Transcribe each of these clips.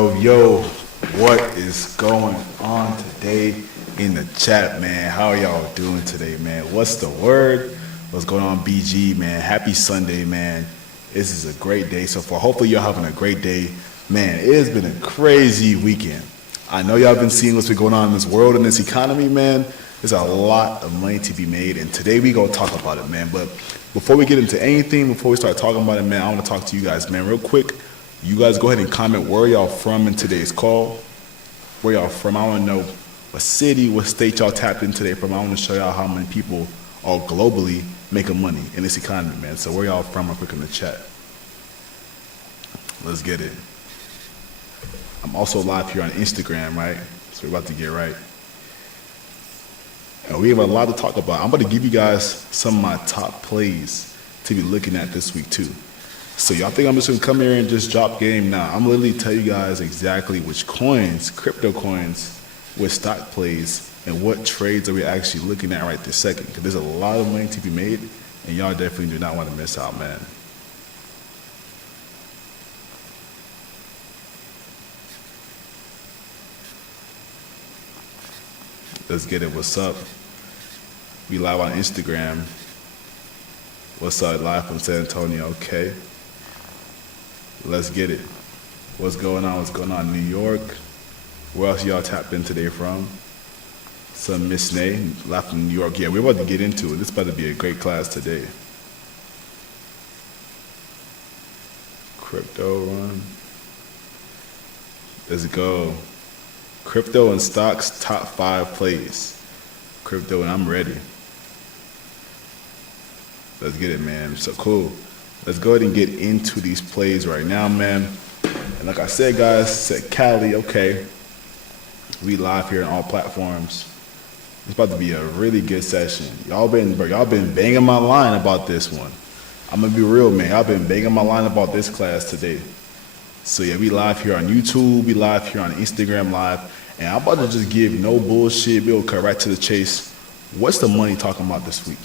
Yo, what is going on today in the chat, man? How are y'all doing today, man? What's the word? What's going on, BG, man? Happy Sunday, man. This is a great day so far. Hopefully, you're having a great day. Man, it has been a crazy weekend. I know y'all been seeing what's been going on in this world and this economy, man. There's a lot of money to be made, and today we gonna talk about it, man. But before we get into anything, before we start talking about it, man, I want to talk to you guys, man, real quick. You guys go ahead and comment where y'all from in today's call. Where y'all from? I want to know what city, what state y'all tapped in today from. I want to show y'all how many people are globally making money in this economy, man. So where y'all from? Real quick in the chat. Let's get it. I'm also live here on Instagram, right? So we're about to get right. And we have a lot to talk about. I'm about to give you guys some of my top plays to be looking at this week too. So y'all think I'm just gonna come here and just drop game? Nah, I'm literally tell you guys exactly which coins, crypto coins, what stock plays, and what trades are we actually looking at right this second. Because there's a lot of money to be made, and y'all definitely do not want to miss out, man. Let's get it. What's up? We live on Instagram. What's up? Live from San Antonio. Okay. Let's get it. What's going on? What's going on in New York? Where else y'all tapped in today from? Some Miss Nay, live from New York. Yeah, we're about to get into it. This is about to be a great class today. Crypto run. Let's go. Crypto and stocks, top 5 plays. Crypto, and I'm ready. Let's get it, man. So cool. Let's go ahead and get into these plays right now, man. And like I said, guys, said Cali, okay. We live here on all platforms. It's about to be a really good session. Y'all been banging my line about this one. I'm gonna be real, man. Y'all been banging my line about this class today. So yeah, we live here on YouTube, we live here on Instagram Live, and I'm about to just give no bullshit. We'll cut right to the chase. What's the money talking about this week?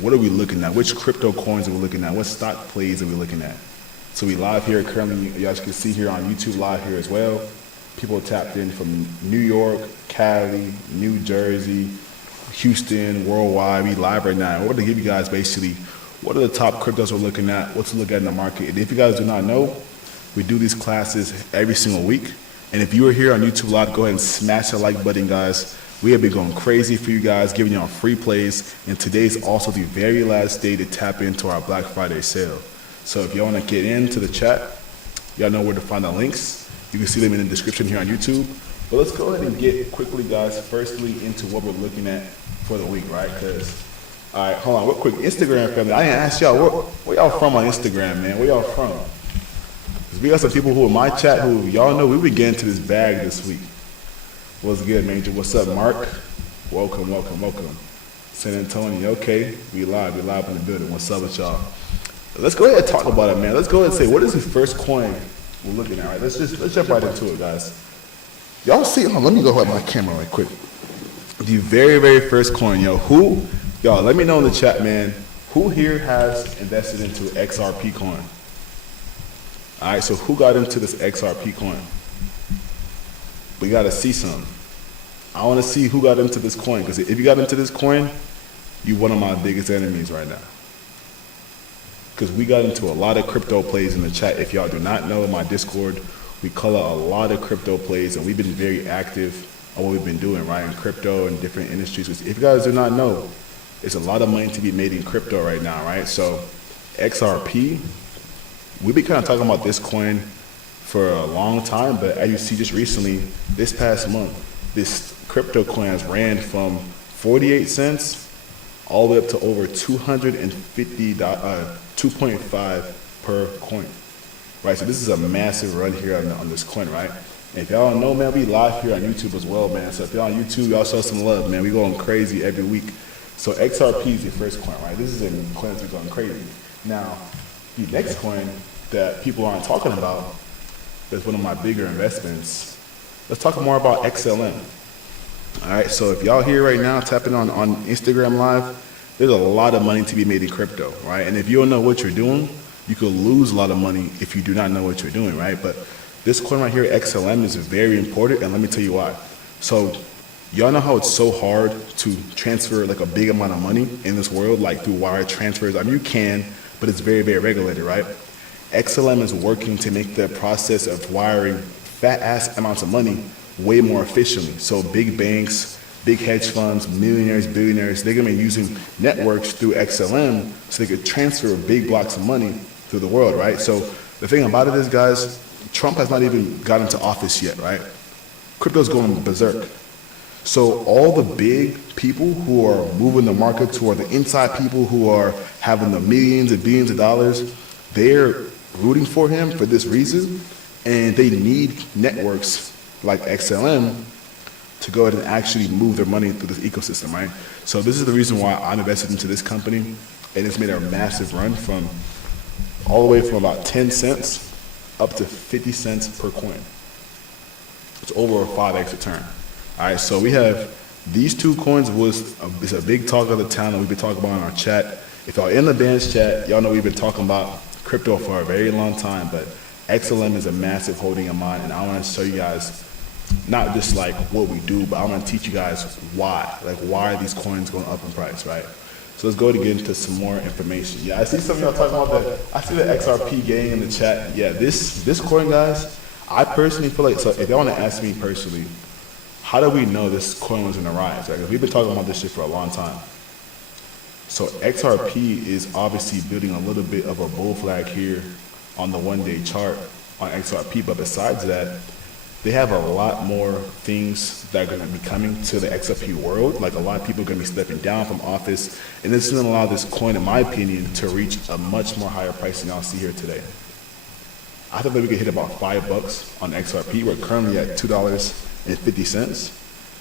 What are we looking at? Which crypto coins are we looking at? What stock plays are we looking at? So we live here currently, you guys can see here on YouTube live here as well. People tapped in from New York, Cali, New Jersey, Houston, worldwide. We live right now. We're going to give you guys basically what are the top cryptos we're looking at, what to look at in the market. And if you guys do not know, we do these classes every single week. And if you are here on YouTube Live, go ahead and smash the like button, guys. We have been going crazy for you guys, giving y'all free plays. And today's also the very last day to tap into our Black Friday sale. So if y'all want to get into the chat, y'all know where to find the links. You can see them in the description here on YouTube. But let's go ahead and get quickly, guys, firstly into what we're looking at for the week, right? All right, hold on, real quick. Instagram family, I didn't ask y'all, where y'all from on Instagram, man? Where y'all from? Because we got some people who in my chat who, y'all know we been getting to this bag this week. What's good, Major? What's up, Mark? Welcome, welcome, welcome. San Antonio, okay. We live in the building. What's up with y'all? Let's go ahead and talk about it, man. Let's go ahead and say, what is the first coin we're looking at, right? Let's jump right into it, guys. Y'all see, let me go ahead my camera right quick. The very, very first coin, y'all, let me know in the chat, man, who here has invested into XRP coin? All right, so who got into this XRP coin? We got to see some. I want to see who got into this coin, because if you got into this coin, you're one of my biggest enemies right now. Because we got into a lot of crypto plays in the chat. If y'all do not know, in my Discord, we color a lot of crypto plays, and we've been very active on what we've been doing, right, in crypto and different industries. If you guys do not know, there's a lot of money to be made in crypto right now, right? So XRP, we've been kind of talking about this coin for a long time, but as you see just recently, this past month, this crypto coin has ran from 48 cents all the way up to over 2.5 per coin, right? So this is a massive run here on this coin, right? And if y'all don't know, man, we live here on YouTube as well, man. So if y'all on YouTube, y'all show some love, man. We going crazy every week. So XRP is your first coin, right? This is a coin that's going crazy. Now, the next coin that people aren't talking about, that's one of my bigger investments. Let's talk more about XLM. All right, so if y'all here right now tapping on Instagram Live, there's a lot of money to be made in crypto, right? And if you don't know what you're doing, you could lose a lot of money if you do not know what you're doing, right? But This coin right here, XLM, is very important, and let me tell you why. So, y'all know how it's so hard to transfer like a big amount of money in this world, like through wire transfers? I mean, you can, but it's very, very regulated, right? XLM is working to make the process of wiring fat ass amounts of money way more efficiently. So big banks, big hedge funds, millionaires, billionaires, they're gonna be using networks through XLM so they could transfer big blocks of money through the world, right? So the thing about it is, guys, Trump has not even got into office yet, right? Crypto's going berserk. So all the big people who are moving the markets, who are the inside people who are having the millions and billions of dollars, they're rooting for him for this reason, and they need networks like XLM to go ahead and actually move their money through this ecosystem, right? So this is the reason why I'm invested into this company, and it's made a massive run from all the way from about 10 cents up to 50 cents per coin. It's over a 5x return. All right, so we have these two coins. It's a big talk of the town that we've been talking about in our chat. If y'all in the band's chat, y'all know we've been talking about crypto for a very long time, but XLM is a massive holding of mine, and I want to show you guys not just like what we do, but I want to teach you guys why. Like, why are these coins going up in price, right? So let's go to get into some more information. Yeah, I see some of y'all talking about that. I see the XRP gang in the chat. Yeah, this coin, guys, I personally feel like, so if y'all want to ask me personally, how do we know this coin was in the rise? Right? 'Cause we've been talking about this shit for a long time. So XRP is obviously building a little bit of a bull flag here on the one-day chart on XRP, but besides that, they have a lot more things that are going to be coming to the XRP world. Like, a lot of people are going to be stepping down from office, and this is going to allow this coin, in my opinion, to reach a much more higher price than y'all see here today. I thought that we could hit about $5 on XRP. We're currently at $2.50.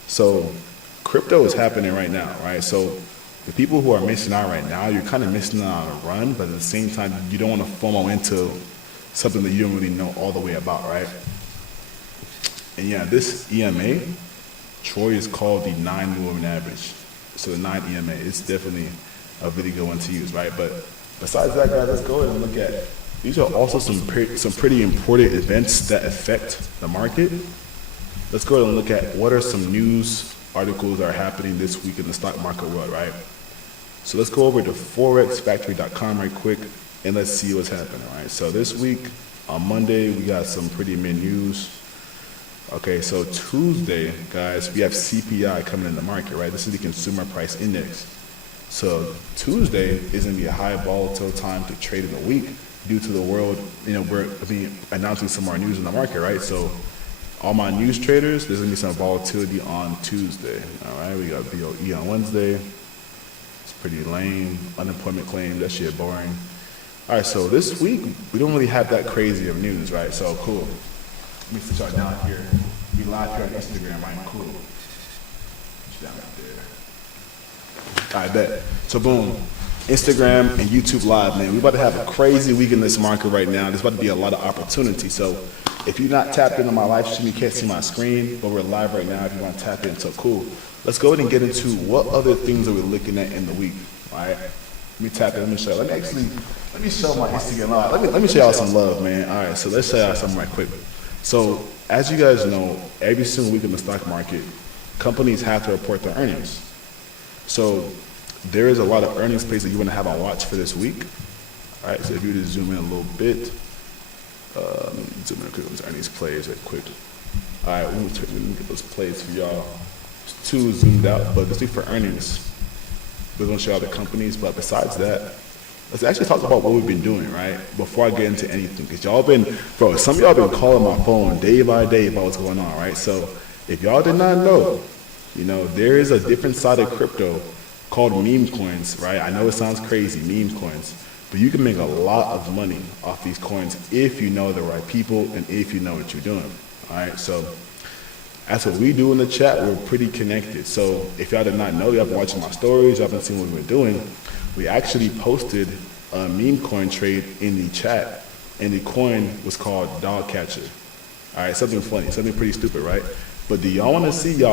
So crypto is happening right now, right? So the people who are missing out right now, you're kind of missing out on a run, but at the same time, you don't want to FOMO into something that you don't really know all the way about, right? And yeah, this EMA, Troy, is called the 9 moving average. So the 9 EMA, it's definitely a really good one to use, right? But besides that, guys, let's go ahead and look at, these are also some pretty important events that affect the market. Let's go ahead and look at what are some news articles that are happening this week in the stock market world, right? So let's go over to forexfactory.com right quick, and let's see what's happening, right? So this week, on Monday, we got some pretty mid news. Okay, so Tuesday, guys, we have CPI coming in the market, right? This is the Consumer Price Index. So Tuesday is going to be a high volatile time to trade in the week due to the world, we're announcing some more news in the market, right? So all my news traders, there's going to be some volatility on Tuesday, all right? We got BOE on Wednesday. It's pretty lame. Unemployment claims, that shit boring. All right, so this week, we don't really have that crazy of news, right? So cool. Let me sit y'all down here. We live here on Instagram, right? Cool. Put you down right there. I bet. So boom, Instagram and YouTube Live, man. We're about to have a crazy week in this market right now. There's about to be a lot of opportunity. So if you're not tapped into my live stream, you can't see my screen, but we're live right now if you want to tap in. So cool. Let's go ahead and get into what other things are we looking at in the week, all right? Let me tap in, let me show. Let me show my Instagram Live. Let me show y'all some love, man. All right, so let's show y'all something right quick. So as you guys know, every single week in the stock market, companies have to report their earnings. So there is a lot of earnings plays that you want to have on watch for this week. All right, so if you just zoom in a little bit, zoom in quick on those earnings plays right quick. All right, let me get those plays for y'all. It's too zoomed out, but let's do for earnings. We're going to show y'all the companies, but besides that, let's actually talk about what we've been doing, right? Before I get into anything, because y'all been, bro, some of y'all been calling my phone day by day about what's going on, right? So if y'all did not know, there is a different side of crypto called meme coins, right? I know it sounds crazy, meme coins, but you can make a lot of money off these coins if you know the right people and if you know what you're doing, all right? So that's what we do in the chat. We're pretty connected. So if y'all did not know, y'all been watching my stories, y'all been seeing what we're doing. We actually posted a meme coin trade in the chat, and the coin was called Dog Catcher. All right, something funny, something pretty stupid, right? But do y'all want to see,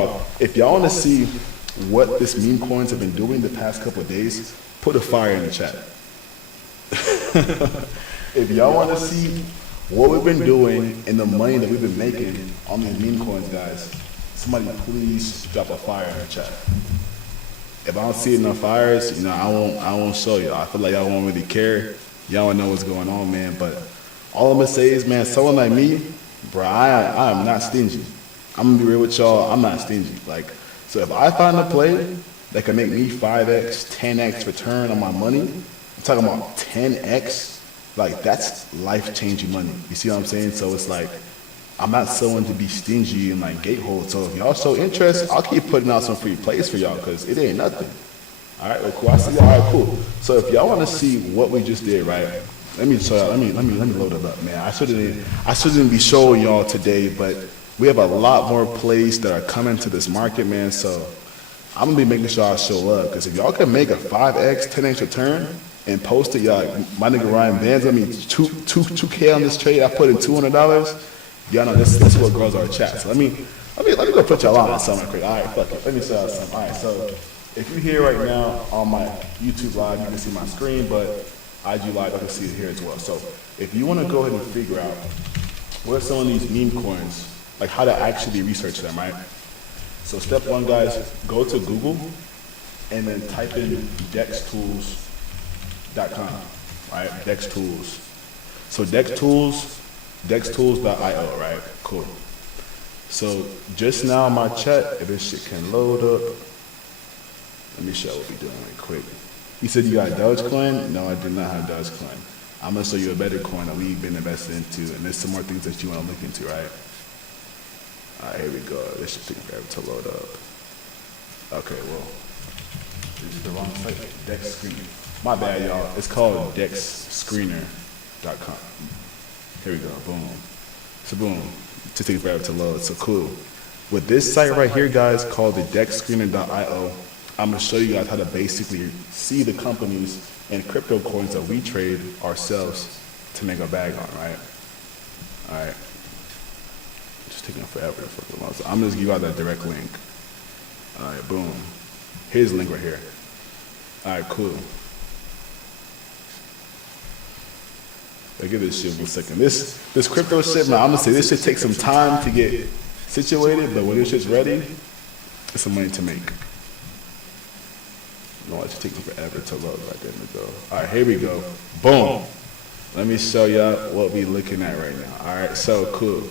if y'all want to see what this meme coins have been doing the past couple of days, put a fire in the chat. If y'all want to see what we've been doing and the money that we've been making on these meme coins, guys. Somebody please drop a fire in the chat. If I don't see enough fires, you know, I won't show y'all. I feel like y'all won't really care. Y'all don't know what's going on, man. But all I'm gonna say is, man, someone like me, bro, I am not stingy. I'm gonna be real with y'all. I'm not stingy. Like, so if I find a play that can make me 5x, 10x return on my money, I'm talking about 10x. Like, that's life-changing money. You see what I'm saying? So it's like, I'm not someone to be stingy and like gatehold. So if y'all show interest, I'll keep putting out some free plays for y'all because it ain't nothing. All right, well, cool. I see y'all. All right, cool. So if y'all want to see what we just did, right? Let me show y'all. Let me load it up, man. I shouldn't be showing y'all today, but we have a lot more plays that are coming to this market, man. So I'm gonna be making sure I show up because if y'all can make a 5x, 10x return and post it, y'all. My nigga Ryan Band's gonna be 2K on this trade. I put in $200. Y'all know this is what grows our chat. So let me go put y'all on something quick. All right, fuck it. Let me show y'all something. All right, so if you're here right now on my YouTube live, you can see my screen, but IG live, you can see it here as well. So if you want to go ahead and figure out what are some of these meme coins, like how to actually research them, right? So step one, guys, go to Google and then type in dextools.com, right? Dex Tools. So dextools.io, right? Cool. So just now my chat, if this shit can load up, let me show what we're doing right quick. You said you got Dogecoin? No, I do not have Dogecoin. I'm gonna show you a better coin that we've been invested into, and there's some more things that you wanna look into, right? All right, here we go. This should take forever to load up. Okay, well, this is the wrong site. Dex Screener. My bad, y'all. It's called dexscreener.com. Here we go, boom. So boom, just take forever to load, so cool. With this site right here, guys, called the dexscreener.io, I'm gonna show you guys how to basically see the companies and crypto coins that we trade ourselves to make a bag on, right? All right. Just taking forever to fucking load. So I'm gonna just give you out that direct link. All right, boom. Here's the link right here. All right, cool. I'll give this shit 1 second. This crypto shit, man, I'm gonna say this shit takes some time to get situated, but when this shit's ready, it's some money to make. No, it should take forever to load. Right there we go. All right, here we go. Boom. Let me show y'all what we looking at right now. All right, so cool.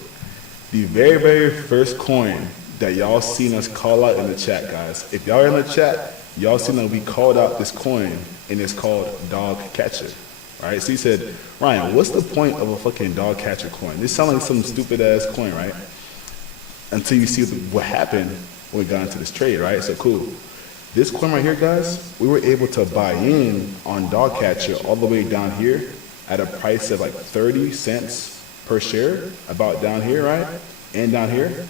The very, very first coin that y'all seen us call out in the chat, guys. If y'all are in the chat, y'all seen that we called out this coin, and it's called Dog Catcher. Right, so he said, Ryan, what's the point of a fucking dog catcher coin? This sounds like some stupid ass coin, right? Until you see what happened when we got into this trade, right? So cool. This coin right here, guys, we were able to buy in on dog catcher all the way down here at a price of like 30 cents per share, about down here, right? And down here.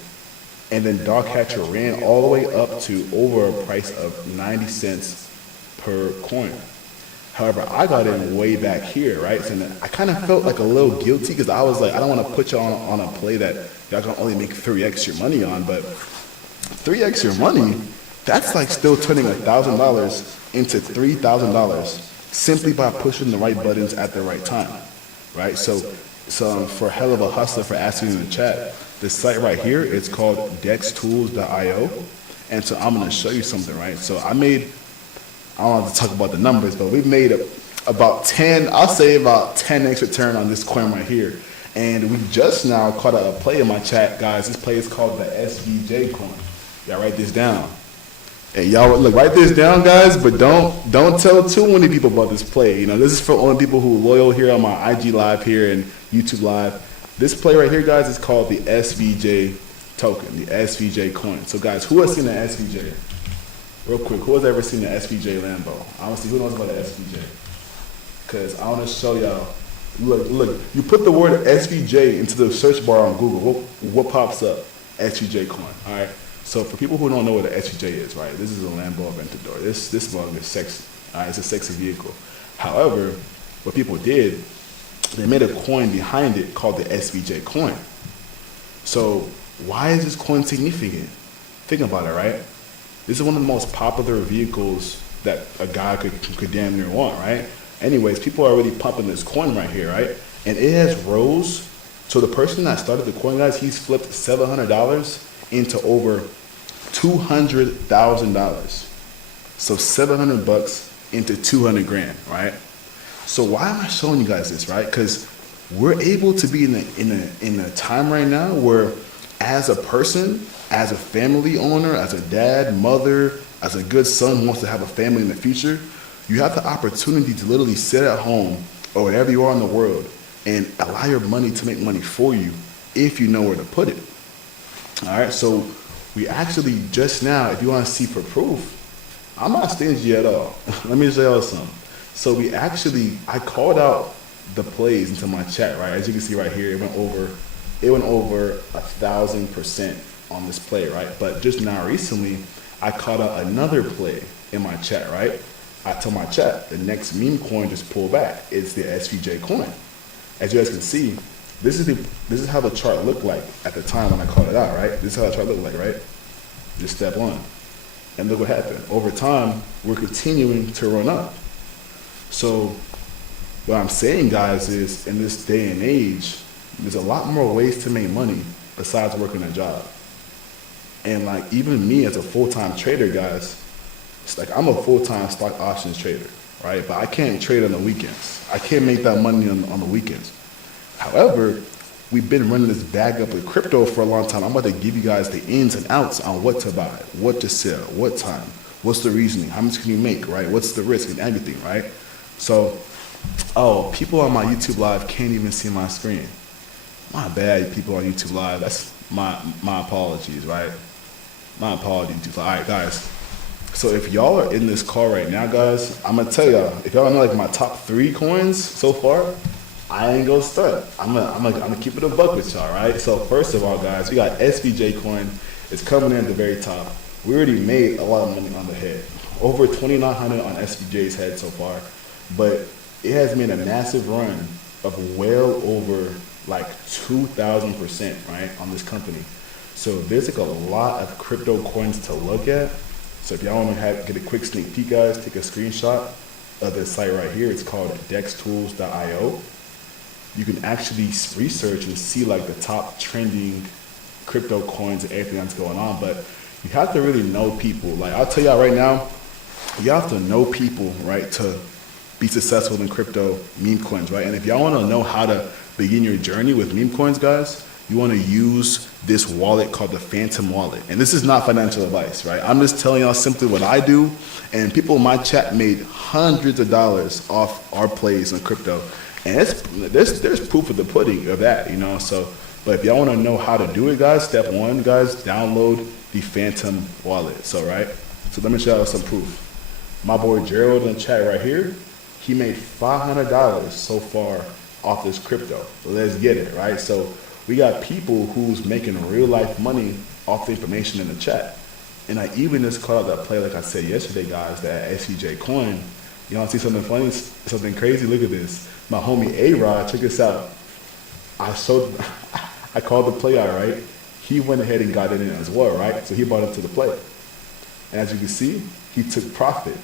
And then dog catcher ran all the way up to over a price of 90 cents per coin. However, I got in way back here, right? So I kind of felt like a little guilty because I was like, I don't want to put you on a play that y'all can only make 3x your money on, but 3x your money, that's like still turning $1,000 into $3,000 simply by pushing the right buttons at the right time, right? So for a hell of a hustler for asking in the chat, this site right here, it's called dextools.io, and so I'm gonna show you something, right? So I don't have to talk about the numbers, but we've made about 10x return on this coin right here. And we just now caught a play in my chat, guys. This play is called the SVJ coin. Y'all write this down. And y'all look, write this down, guys, but don't tell too many people about this play. You know, this is for only people who are loyal here on my IG live here and YouTube live. This play right here, guys, is called the SVJ token, the SVJ coin. So guys, who has seen the SVJ? Real quick, who has ever seen the SVJ Lambo? Honestly, who knows about the SVJ? Because I want to show y'all. Look, you put the word SVJ into the search bar on Google, what pops up? SVJ coin, all right? So for people who don't know what an SVJ is, right, this is a Lambo Aventador. This mug is sexy, all right? It's a sexy vehicle. However, what people did, they made a coin behind it called the SVJ coin. So why is this coin significant? Think about it, right? This is one of the most popular vehicles that a guy could damn near want, right? Anyways, people are already pumping this coin right here, right? And it has rose So the person that started the coin, guys, he's flipped $700 into over $200,000. So 700 bucks into 200 grand, right? So why am I showing you guys this, right? Because we're able to be in a time right now where, as a person, as a family owner, as a dad, mother, as a good son who wants to have a family in the future, you have the opportunity to literally sit at home or wherever you are in the world and allow your money to make money for you if you know where to put it. All right, so we actually just now, if you want to see for proof, I'm not stingy at all. Let me show y'all something. So I called out the plays into my chat, right? As you can see right here, it went over 1,000% on this play, right? But just now recently, I called out another play in my chat, right? I told my chat, the next meme coin just pulled back. It's the SVJ coin. As you guys can see, this is how the chart looked like at the time when I called it out, right? This is how the chart looked like, right? Just step one. And look what happened. Over time, we're continuing to run up. So what I'm saying, guys, is in this day and age, there's a lot more ways to make money besides working a job. And like even me as a full-time trader, guys, it's like I'm a full-time stock options trader, right? But I can't trade on the weekends. I can't make that money on the weekends. However, we've been running this bag up with crypto for a long time. I'm about to give you guys the ins and outs on what to buy, what to sell, what time, what's the reasoning, how much can you make, right? What's the risk and everything, right? So, people on my YouTube Live can't even see my screen. My bad, people on YouTube Live. That's my apologies, right? My apologies. All right, guys. So if y'all are in this call right now, guys, I'm gonna tell y'all, if y'all know like my top 3 coins so far, I ain't gonna start. I'm gonna keep it a buck with y'all, right? So first of all, guys, we got SVJ coin. It's coming in at the very top. We already made a lot of money on the head. Over 2,900 on SVJ's head so far, but it has made a massive run of well over like 2,000%, right, on this company. So there's like a lot of crypto coins to look at. So if y'all want to get a quick sneak peek, guys, take a screenshot of this site right here. It's called dextools.io. You can actually research and see like the top trending crypto coins and everything that's going on. But you have to really know people. Like I'll tell y'all right now, you have to know people, right, to be successful in crypto meme coins, right? And if y'all want to know how to begin your journey with meme coins, guys, you want to use this wallet called the Phantom Wallet. And this is not financial advice, right? I'm just telling y'all simply what I do. And people in my chat made hundreds of dollars off our plays on crypto. And there's proof of the pudding of that, you know? So, but if y'all want to know how to do it, guys, step 1, guys, download the Phantom Wallet. So, right? So let me show you some proof. My boy Gerald in the chat right here, he made $500 so far off this crypto. Let's get it, right? So we got people who's making real life money off the information in the chat. And I even just called out that play, like I said yesterday, guys, that SVJ coin. You want to see something funny, something crazy? Look at this. My homie A-Rod, check this out. I called the play out, right? He went ahead and got it in as well, right? So he bought it to the play. And as you can see, he took profit.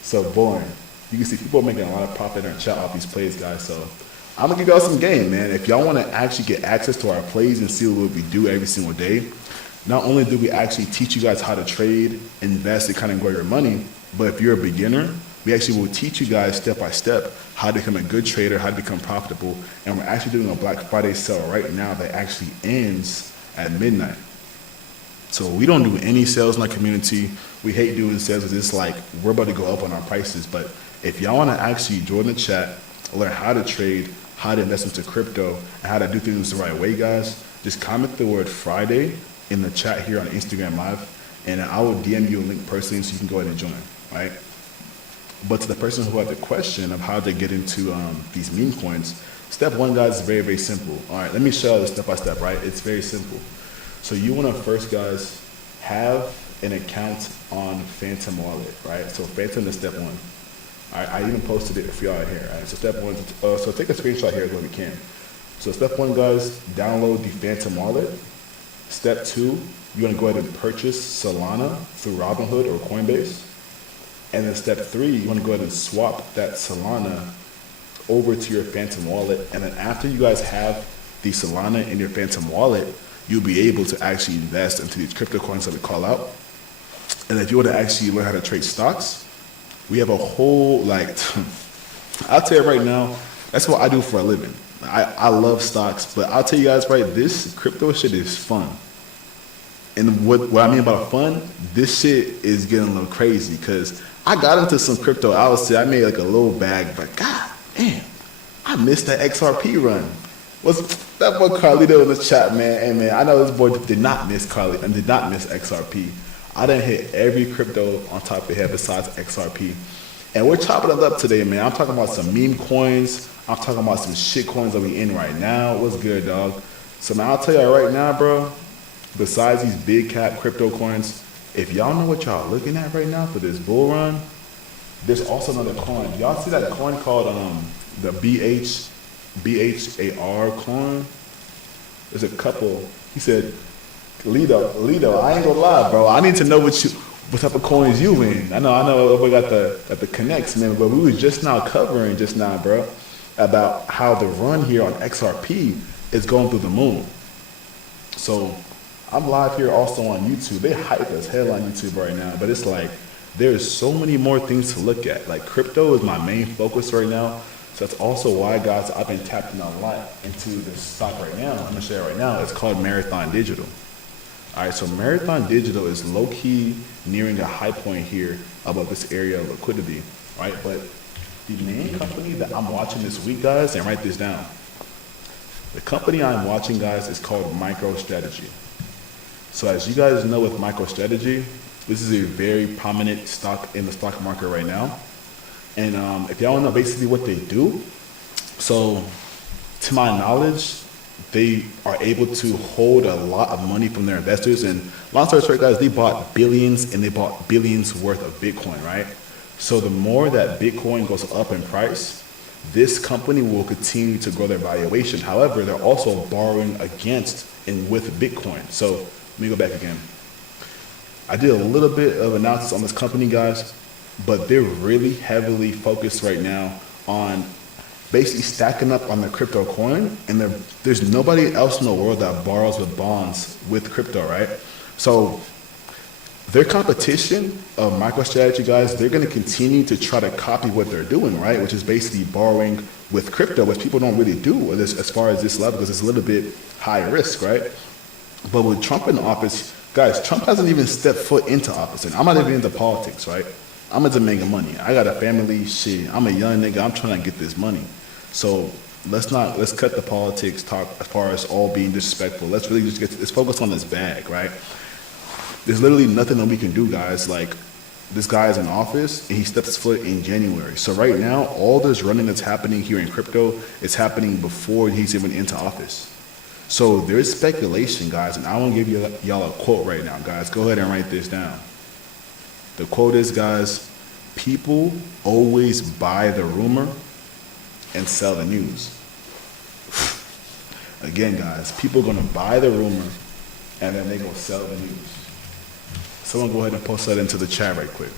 So boring. You can see people are making a lot of profit in our chat off these plays, guys. So I'm gonna give y'all some game, man. If y'all want to actually get access to our plays and see what we do every single day, not only do we actually teach you guys how to trade, invest, and kind of grow your money, but if you're a beginner, we actually will teach you guys step by step how to become a good trader, how to become profitable. And we're actually doing a Black Friday sale right now that actually ends at midnight. So we don't do any sales in our community. We hate doing sales because it's like we're about to go up on our prices. But if y'all want to actually join the chat, learn how to trade, how to invest into crypto, and how to do things the right way, guys, just comment the word Friday in the chat here on Instagram Live, and I will DM you a link personally so you can go ahead and join, right? But to the person who had the question of how to get into these meme coins, step 1, guys, is very, very simple. All right, let me show you the step by step, right? It's very simple. So you want to first, guys, have an account on Phantom Wallet, right? So Phantom is step 1. All right, I even posted it for y'all here. Right? So step 1, so take a screenshot here when we can. So step 1, guys, download the Phantom Wallet. Step 2, you want to go ahead and purchase Solana through Robinhood or Coinbase. And then step 3, you want to go ahead and swap that Solana over to your Phantom Wallet. And then after you guys have the Solana in your Phantom wallet, you'll be able to actually invest into these crypto coins that we call out. And if you want to actually learn how to trade stocks, we have a whole, like, I'll tell you right now, that's what I do for a living. I love stocks, but I'll tell you guys, right, this crypto shit is fun. And what I mean about fun, this shit is getting a little crazy because I got into some crypto. I would say I made like a little bag, but god damn, I missed that XRP run. What's that boy Carlito in the chat, man? Hey man, I know this boy did not miss Carly and did not miss XRP. I done hit every crypto on top of the head besides XRP. And we're chopping it up today, man. I'm talking about some meme coins. I'm talking about some shit coins that we in right now. What's good, dog? So man, I'll tell you right now, bro, besides these big cap crypto coins, if y'all know what y'all looking at right now for this bull run, there's also another coin. Y'all see that coin called the BHAR coin? There's a couple. He said, Lido, I ain't gonna lie, bro. I need to know what type of coins you in. I know we got the connects, man, but we was just now covering bro, about how the run here on XRP is going through the moon. So I'm live here also on YouTube. They hype as hell on YouTube right now, but it's like there's so many more things to look at. Like crypto is my main focus right now. So that's also why, guys, I've been tapping a lot into this stock right now. I'm gonna share it right now. It's called Marathon Digital. All right, so Marathon Digital is low-key nearing a high point here above this area of liquidity, right? But the main company that I'm watching this week, guys, and write this down. The company I'm watching, guys, is called MicroStrategy. So as you guys know with MicroStrategy, this is a very prominent stock in the stock market right now. And if y'all know basically what they do, so to my knowledge, they are able to hold a lot of money from their investors. And long story short, guys, they bought billions and they bought billions worth of Bitcoin, right? So the more that Bitcoin goes up in price, this company will continue to grow their valuation. However, they're also borrowing against and with Bitcoin. So let me go back again. I did a little bit of analysis on this company, guys, but they're really heavily focused right now on basically stacking up on the crypto coin, and there's nobody else in the world that borrows with bonds with crypto, right? So their competition of MicroStrategy, guys, they're going to continue to try to copy what they're doing, right? Which is basically borrowing with crypto, which people don't really do as far as this level, because it's a little bit high risk, right? But with Trump in office, guys, Trump hasn't even stepped foot into office, and I'm not even into politics, right? I'm into making money. I got a family, shit. I'm a young nigga. I'm trying to get this money. So let's cut the politics talk as far as all being disrespectful. Let's really just let's focus on this bag, right? There's literally nothing that we can do, guys. Like, this guy is in office and he steps his foot in January. So right now, all this running that's happening here in crypto is happening before he's even into office. So there's speculation, guys, and I want to give y'all a quote right now, guys. Go ahead and write this down. The quote is, guys, people always buy the rumor and sell the news. Again, guys, people are going to buy the rumor and then they go sell the news. Someone go ahead and post that into the chat right quick.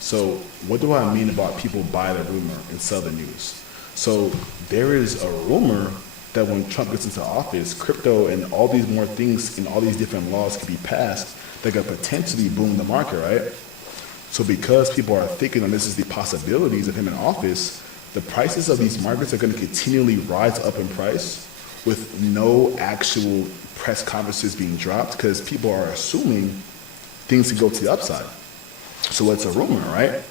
So what do I mean about people buy the rumor and sell the news? So there is a rumor that when Trump gets into office, crypto and all these more things and all these different laws could be passed that could potentially boom the market, right? So because people are thinking that this is the possibilities of him in office, the prices of these markets are going to continually rise up in price with no actual press conferences being dropped because people are assuming things can go to the upside. So it's a rumor, right?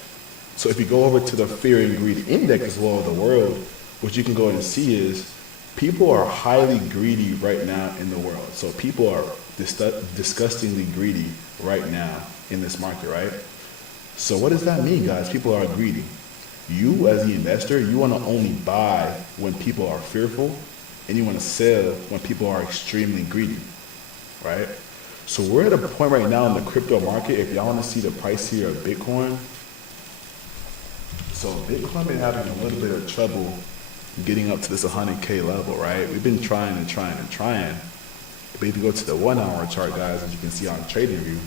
So if you go over to the Fear and Greed Index as well of the world, what you can go and see is people are highly greedy right now in the world. So people are disgustingly greedy right now in this market, right? So what does that mean, guys? People are greedy. You, as the investor, you want to only buy when people are fearful, and you want to sell when people are extremely greedy, right? So we're at a point right now in the crypto market, if y'all want to see the price here of Bitcoin. So Bitcoin been having a little bit of trouble getting up to this 100K level, right? We've been trying. But if you go to the 1 hour chart, guys, as you can see on TradingView,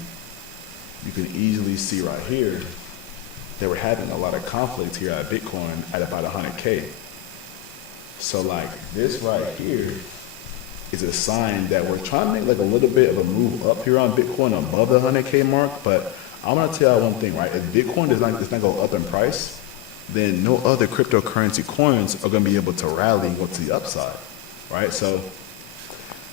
you can easily see right here that we're having a lot of conflict here at Bitcoin at about 100K. So like this right here is a sign that we're trying to make like a little bit of a move up here on Bitcoin above the 100K mark. But I'm gonna tell you one thing, right? If Bitcoin does not go up in price, then no other cryptocurrency coins are gonna be able to rally and go to the upside, right? So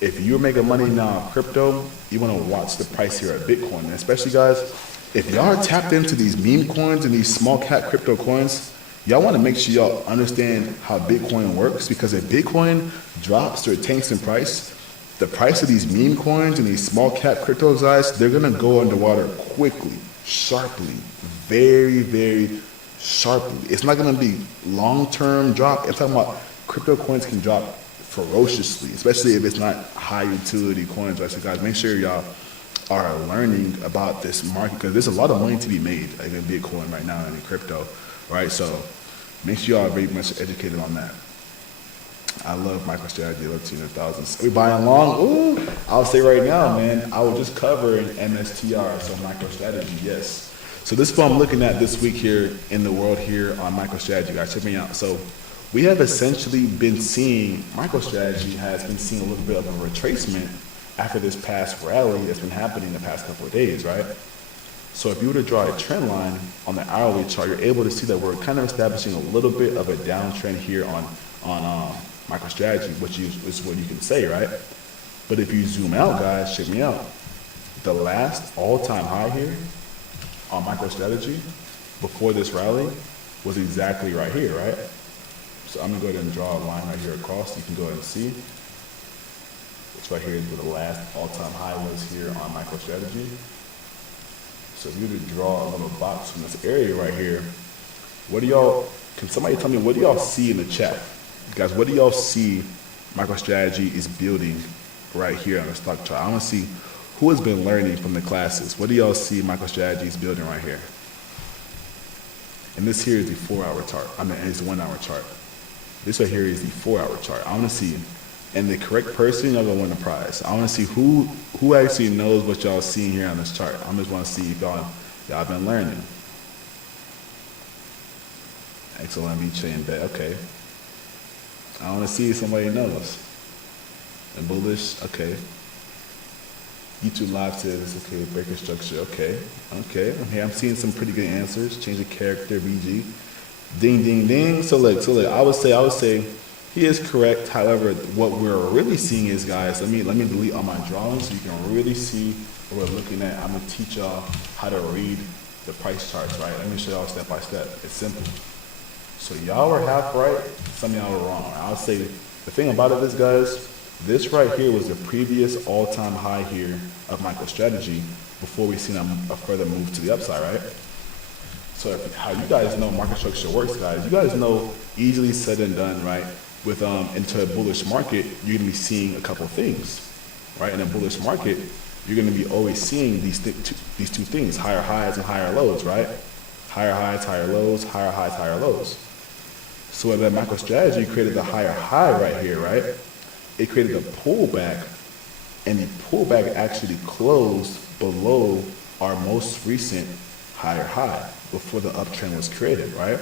if you're making money now on crypto, you want to watch the price here at Bitcoin. And especially guys, if y'all are tapped into these meme coins and these small cap crypto coins, y'all want to make sure y'all understand how Bitcoin works, because if Bitcoin drops or tanks in price, the price of these meme coins and these small cap cryptos, guys, they're going to go underwater quickly, sharply, very, very sharply. It's not going to be long-term drop. I'm talking about crypto coins can drop ferociously, especially if it's not high utility coins, right? So guys, make sure y'all are learning about this market, because there's a lot of money to be made like in Bitcoin right now and in crypto, right? So make sure y'all are very much educated on that. I love MicroStrategy. I love 200,000. We buying long? Ooh, I'll say right now, man, I will just cover an MSTR, so MicroStrategy, yes. So this is what I'm looking at this week here in the world here on MicroStrategy, guys. Check me out. So we have essentially been seeing, MicroStrategy has been seeing a little bit of a retracement after this past rally that's been happening the past couple of days, right? So if you were to draw a trend line on the hourly chart, you're able to see that we're kind of establishing a little bit of a downtrend here on MicroStrategy, which is what you can say, right? But if you zoom out, guys, check me out. The last all-time high here on MicroStrategy before this rally was exactly right here, right? So I'm gonna go ahead and draw a line right here across. You can go ahead and see. It's right here is where the last all-time high was here on MicroStrategy. So if you were to draw a little box from this area right here, what do y'all, can somebody tell me, what do y'all see in the chat? Guys, what do y'all see MicroStrategy is building right here on the stock chart? I want to see who has been learning from the classes. What do y'all see MicroStrategy is building right here? And this here is the 4-hour chart. I mean, it's the 1-hour chart. This right here is the 4-hour chart. I want to see, and the correct person, y'all gonna win the prize. I want to see who actually knows what y'all seeing here on this chart. I just want to see if y'all been learning. XLMB chain bet, okay. I want to see if somebody knows. And bullish, okay. YouTube Live says, okay, breaker structure, okay. Okay, I'm seeing some pretty good answers. Change of character, BG. Ding, ding, ding. So look, I would say he is correct. However, what we're really seeing is, guys, let me delete all my drawings so you can really see what we're looking at. I'm gonna teach y'all how to read the price charts, right? Let me show y'all step by step. It's simple. So y'all were half right, some of y'all were wrong. I'll say the thing about it is, guys, this right here was the previous all-time high here of MicroStrategy before we seen a further move to the upside, right? So how you guys know market structure works, guys, you guys know easily said and done, right? With into a bullish market, you're gonna be seeing a couple things, right? In a bullish market, you're gonna be always seeing these two things, higher highs and higher lows, right? Higher highs, higher lows, higher highs, higher lows. So when that MicroStrategy created the higher high right here, right? It created a pullback, and the pullback actually closed below our most recent higher high before the uptrend was created, right?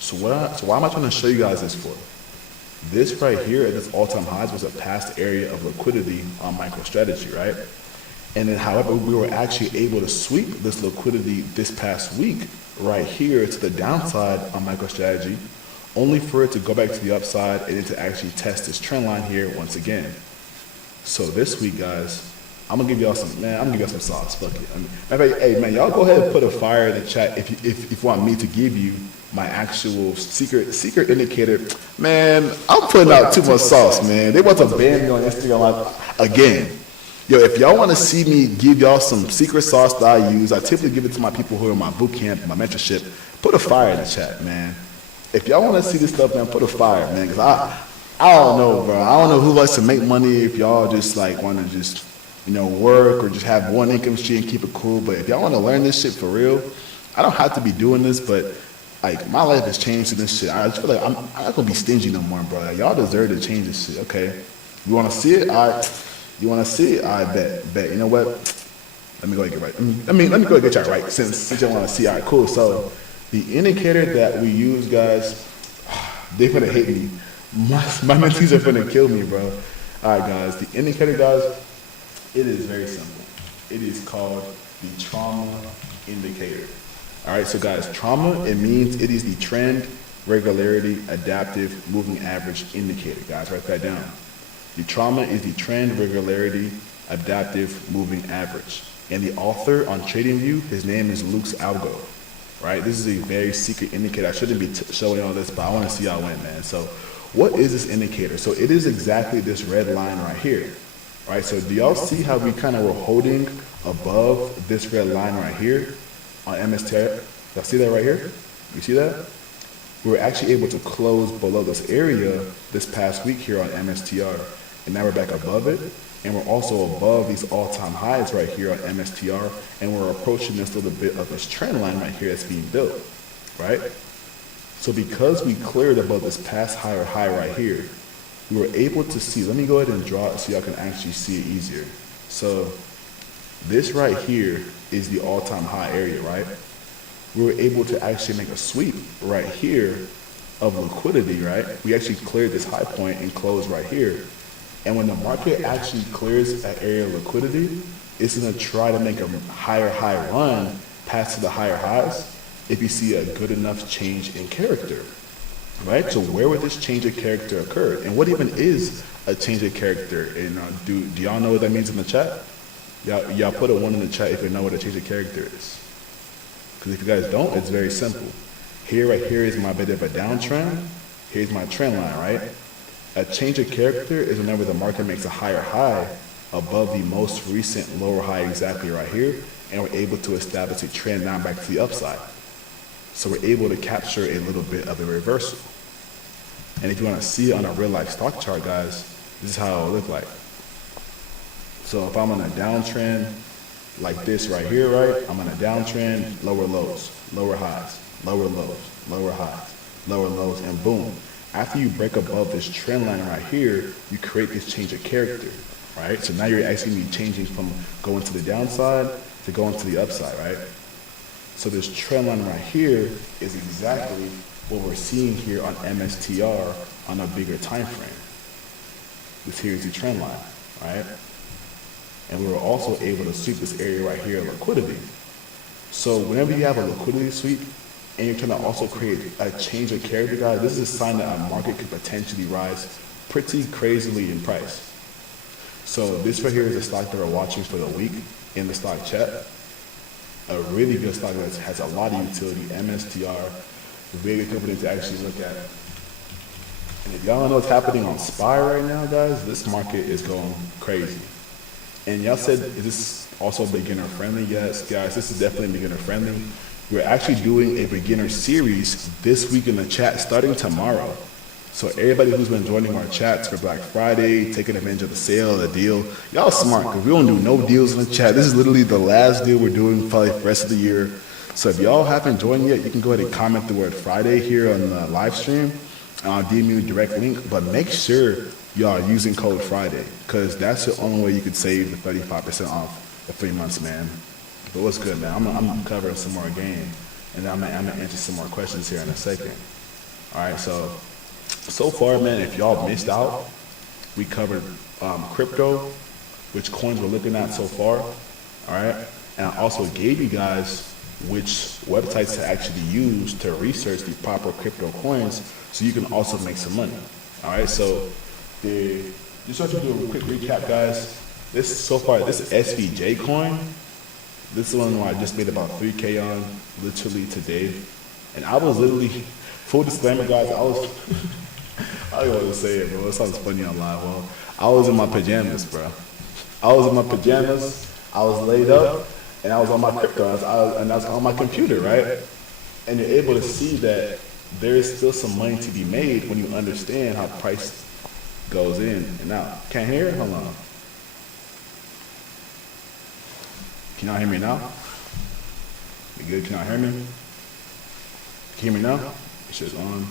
So why am I trying to show you guys this for? This right here at this all-time highs was a past area of liquidity on MicroStrategy, right? And then, however, we were actually able to sweep this liquidity this past week right here to the downside on MicroStrategy, only for it to go back to the upside and then to actually test this trend line here once again. So this week, guys, I'm gonna give y'all some sauce. Fuck it. Hey man, y'all go ahead and put a fire in the chat if you want me to give you my actual secret indicator. Man, I'm putting out too much sauce, man. They want to ban me on Instagram Live again. Yo, if y'all want to see me give y'all some secret sauce that I use, I typically give it to my people who are in my boot camp, my mentorship. Put a fire in the chat, man. If y'all want to see this stuff, man, put a fire, man. Because I don't know, bro. I don't know who likes to make money. If y'all just like want to just, work or just have one income stream and keep it cool. But if y'all want to learn this shit for real, I don't have to be doing this, but like my life has changed to this shit. I just feel like I'm not gonna be stingy no more, bro. Like, y'all deserve to change this shit, okay? You want to see it? All right. You want to see it? I bet. You know what? Let me go and get right. Let me go and get y'all right since y'all want to see. All right, cool. So the indicator that we use, guys, they're gonna hate me. My mentees are gonna kill me, bro. All right, guys. The indicator, guys, it is very simple. It is called the trauma indicator. All right, so guys, trauma, it means it is the trend, regularity, adaptive, moving average indicator. Guys, write that down. The trauma is the trend, regularity, adaptive, moving average. And the author on TradingView, his name is Luke Algo. Right? This is a very secret indicator. I shouldn't be showing all this, but I want to see y'all win, man. So what is this indicator? So it is exactly this red line right here. Right? So do y'all see how we kind of were holding above this red line right here on MSTR? Y'all see that right here? You see that? We were actually able to close below this area this past week here on MSTR. And now we're back above it. And we're also above these all-time highs right here on MSTR, and we're approaching this little bit of this trend line right here that's being built, right? So because we cleared above this past higher high right here, we were able to see, let me go ahead and draw it so y'all can actually see it easier. So this right here is the all-time high area, right? We were able to actually make a sweep right here of liquidity, right? We actually cleared this high point and closed right here. And when the market actually clears that area of liquidity, it's going to try to make a higher high run past to the higher highs if you see a good enough change in character, right? So where would this change of character occur? And what even is a change of character? And do y'all know what that means in the chat? Y'all put a 1 in the chat if you know what a change of character is. Because if you guys don't, it's very simple. Here, right here is my bit of a downtrend. Here's my trend line, right? A change of character is whenever the market makes a higher high above the most recent lower high exactly right here, and we're able to establish a trend down back to the upside. So we're able to capture a little bit of a reversal. And if you want to see it on a real life stock chart, guys, this is how it'll look like. So if I'm on a downtrend like this right here, right? I'm on a downtrend, lower lows, lower highs, lower lows, lower highs, lower lows, and boom. After you break above this trend line right here, you create this change of character, right? So now you're actually changing from going to the downside to going to the upside, right? So this trend line right here is exactly what we're seeing here on MSTR on a bigger time frame. This here is the trend line, right? And we were also able to sweep this area right here of liquidity. So whenever you have a liquidity sweep, and you're trying to also create a change of character, guys, this is a sign that a market could potentially rise pretty crazily in price. So this right here is a stock that we're watching for the week in the stock chat. A really good stock that has a lot of utility, MSTR, very good company to actually look at. And if y'all don't know what's happening on SPY right now, guys, this market is going crazy. And y'all said, is this also beginner friendly? Yes, guys, this is definitely beginner friendly. We're actually doing a beginner series this week in the chat starting tomorrow. So everybody who's been joining our chats for Black Friday, taking advantage of the sale, the deal, y'all smart, because we don't do no deals in the chat. This is literally the last deal we're doing probably for the rest of the year. So if y'all haven't joined yet, you can go ahead and comment the word Friday here on the live stream. I'll DM you a direct link, but make sure y'all are using code Friday, because that's the only way you could save the 35% off the 3 months, man. But what's good, man? I'm covering some more game, and then I'm gonna answer some more questions here in a second. All right, so far, man, if y'all missed out, we covered crypto, which coins we're looking at so far. All right, and I also gave you guys which websites to actually use to research the proper crypto coins, so you can also make some money. All right, so just want to do a quick recap, guys. This SVJ coin. This is one where I just made about 3K on literally today. And I was literally, full disclaimer, guys, I don't want to say it, bro. It sounds funny on live. Well, I was in my pajamas, bro. I was in my pajamas, I was laid up, and I was on my crypto, and I was on my computer, right? And you're able to see that there is still some money to be made when you understand how price goes in and out. Can't hear? Hold on. Can y'all hear me now? You good? Can y'all hear me? Can you hear me now? It's just on.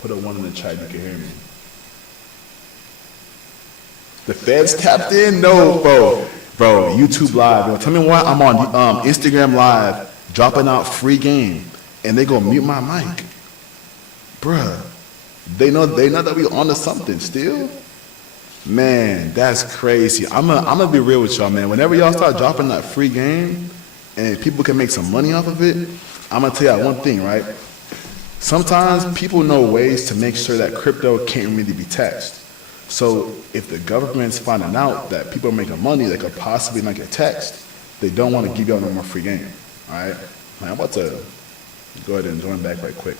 Put a 1 in the chat if you can hear me. The Feds tapped in? No, bro. Bro, YouTube Live. Bro. Tell me why I'm on Instagram Live dropping out free game and they gonna mute my mic. Bruh. They know that we on to something still. Man, that's crazy. I'm gonna be real with y'all, man. Whenever y'all start dropping that free game and people can make some money off of it, I'm gonna tell y'all one thing, right? Sometimes people know ways to make sure that crypto can't really be taxed. So if the government's finding out that people are making money that could possibly not get taxed, they don't want to give y'all no more free game. All right? Man, I'm about to go ahead and join back right quick.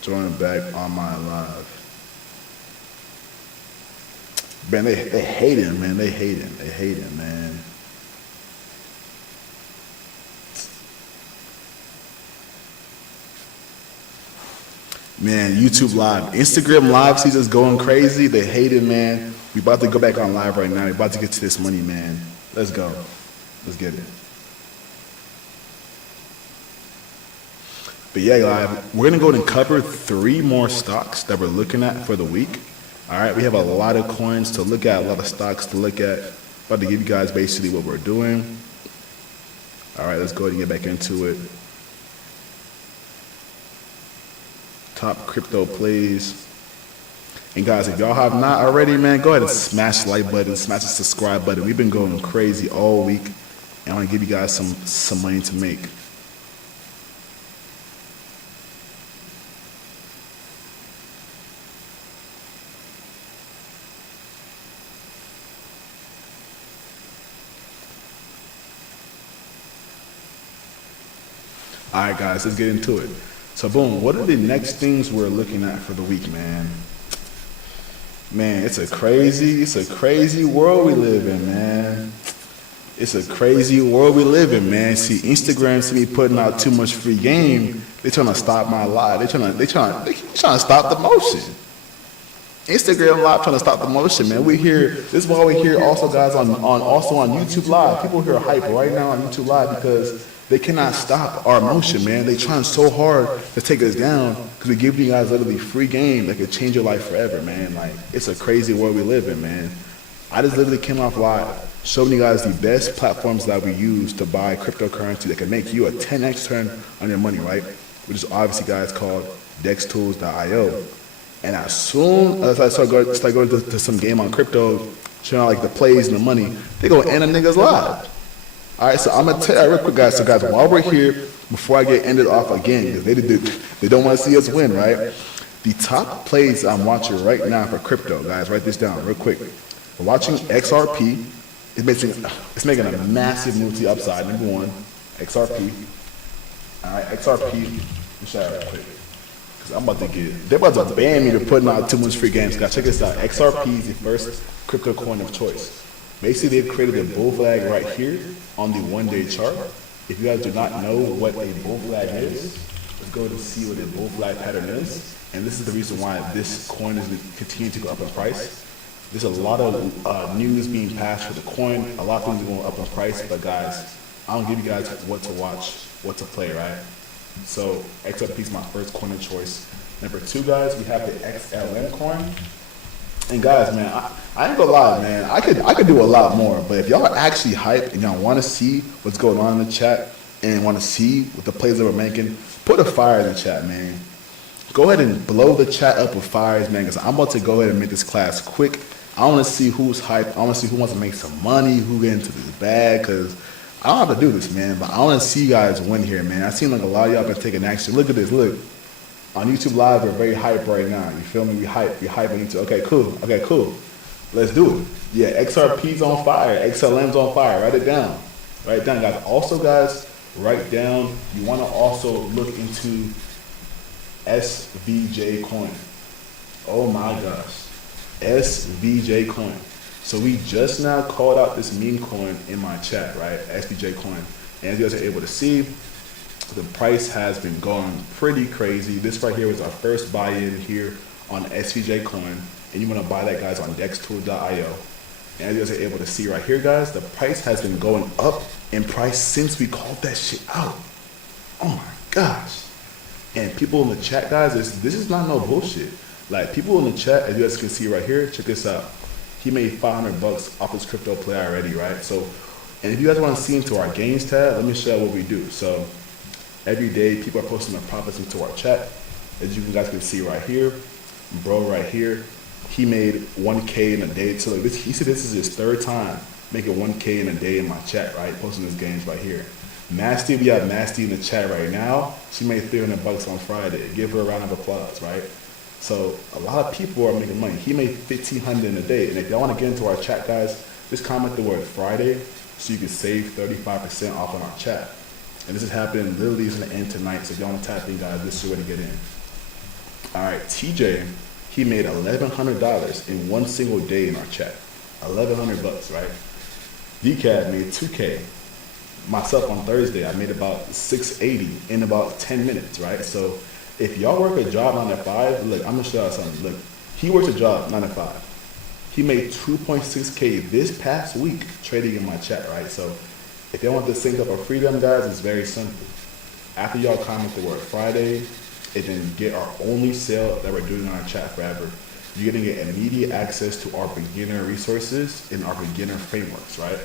Join back on my live. Man, they hate him, man. They hate him. They hate him, man. Man, YouTube Live. Instagram Live sees us going crazy. They hate it, man. We about to go back on live right now. We about to get to this money, man. Let's go. Let's get it. But yeah, live. We're gonna go ahead and cover 3 more stocks that we're looking at for the week. All right, we have a lot of coins to look at, a lot of stocks to look at. About to give you guys basically what we're doing. All right, let's go ahead and get back into it. Top crypto plays. And guys, if y'all have not already, man, go ahead and smash the like button, smash the subscribe button. We've been going crazy all week, and I want to give you guys some money to make. All right, guys, let's get into it. So, boom, what are the next things we're looking at for the week, man? Man, it's a crazy world we live in, man. It's a crazy world we live in, man. See, Instagram see me putting out too much free game. They trying to stop my live. They trying to stop the motion. Instagram Live trying to stop the motion, man. We hear this is why we hear also guys on YouTube Live. People hear hype right now on YouTube Live because they cannot stop our motion, man. They trying so hard to take us down because we give you guys literally free game that could change your life forever, man. Like, it's a crazy world we live in, man. I just literally came off live showing you guys the best platforms that we use to buy cryptocurrency that can make you a 10x turn on your money, right? Which is obviously, guys, called dextools.io. And as soon as I start going to some game on crypto, showing like the plays and the money, they go end a nigga's live. All right, so I'm gonna tell you real quick, guys. So, guys, while we're here, before I get ended off again, because they don't want to see us win, right? The top plays I'm watching right now for crypto, guys. Write this down real quick. We're watching XRP. It's making a massive move to the upside. Number 1, XRP. All right, XRP. Let me show you real quick. Cause I'm about to they're about to ban me for putting out too much free games. Guys, check this out. XRP is the first crypto coin of choice. Basically, they've created a bull flag right here on the 1-day chart. If you guys do not know what a bull flag is, let's go to see what a bull flag pattern is. And this is the reason why this coin is continuing to go up in price. There's a lot of news being passed for the coin. A lot of things are going up in price. But guys, I don't give you guys what to watch, what to play, right? So XRP is my first coin of choice. Number 2, guys, we have the XLM coin. And guys, man, I ain't gonna lie, man. I could do a lot more, but if y'all are actually hyped and y'all want to see what's going on in the chat and want to see what the plays that we're making, put a fire in the chat, man. Go ahead and blow the chat up with fires, man, because I'm about to go ahead and make this class quick. I want to see who's hyped. I want to see who wants to make some money, who get into this bag, because I don't have to do this, man, but I want to see you guys win here, man. I seen like a lot of y'all been taking action. Look at this, look. On YouTube Live, we're very hyped right now. You feel me? We hyping into. Okay, cool. Let's do it. Yeah, XRP's on fire. XLM's on fire. Write it down. Write it down, guys. Also, guys, write down. You want to also look into SVJ coin. Oh my gosh, SVJ coin. So we just now called out this meme coin in my chat, right? SVJ coin. And as you guys are able to see, the price has been going pretty crazy. This right here was our first buy-in here on SVJ coin. And you want to buy that, guys, on dextools.io. And as you guys are able to see right here, guys, the price has been going up in price since we called that shit out. Oh my gosh. And people in the chat, guys, this is not no bullshit. Like, people in the chat, as you guys can see right here, check this out. He made $500 off his crypto play already, right? So, and if you guys want to see into our gains tab, let me show you what we do. So, every day, people are posting their profits into our chat. As you guys can see right here, bro right here, he made 1K in a day. So like this, he said this is his third time making 1K in a day in my chat, right? Posting his games right here. Masty, we have Masty in the chat right now. She made $300 on Friday. Give her a round of applause, right? So a lot of people are making money. He made $1,500 in a day. And if y'all want to get into our chat, guys, just comment the word Friday so you can save 35% off on our chat. And this is happening literally is going to end tonight. So if y'all want to tap in, guys, this is the way to get in. All right, TJ, he made $1,100 in one single day in our chat. $1,100, right? DCAD made 2K. Myself on Thursday, I made about $680 in about 10 minutes, right? So if y'all work a job 9 to 5, look, I'm gonna show y'all something. Look, he works a job 9 to 5. He made 2.6K this past week trading in my chat, right? So if y'all want to sync up a freedom, guys, it's very simple. After y'all comment the word Friday, and then get our only sale that we're doing on our chat forever, you're gonna get immediate access to our beginner resources and our beginner frameworks, right?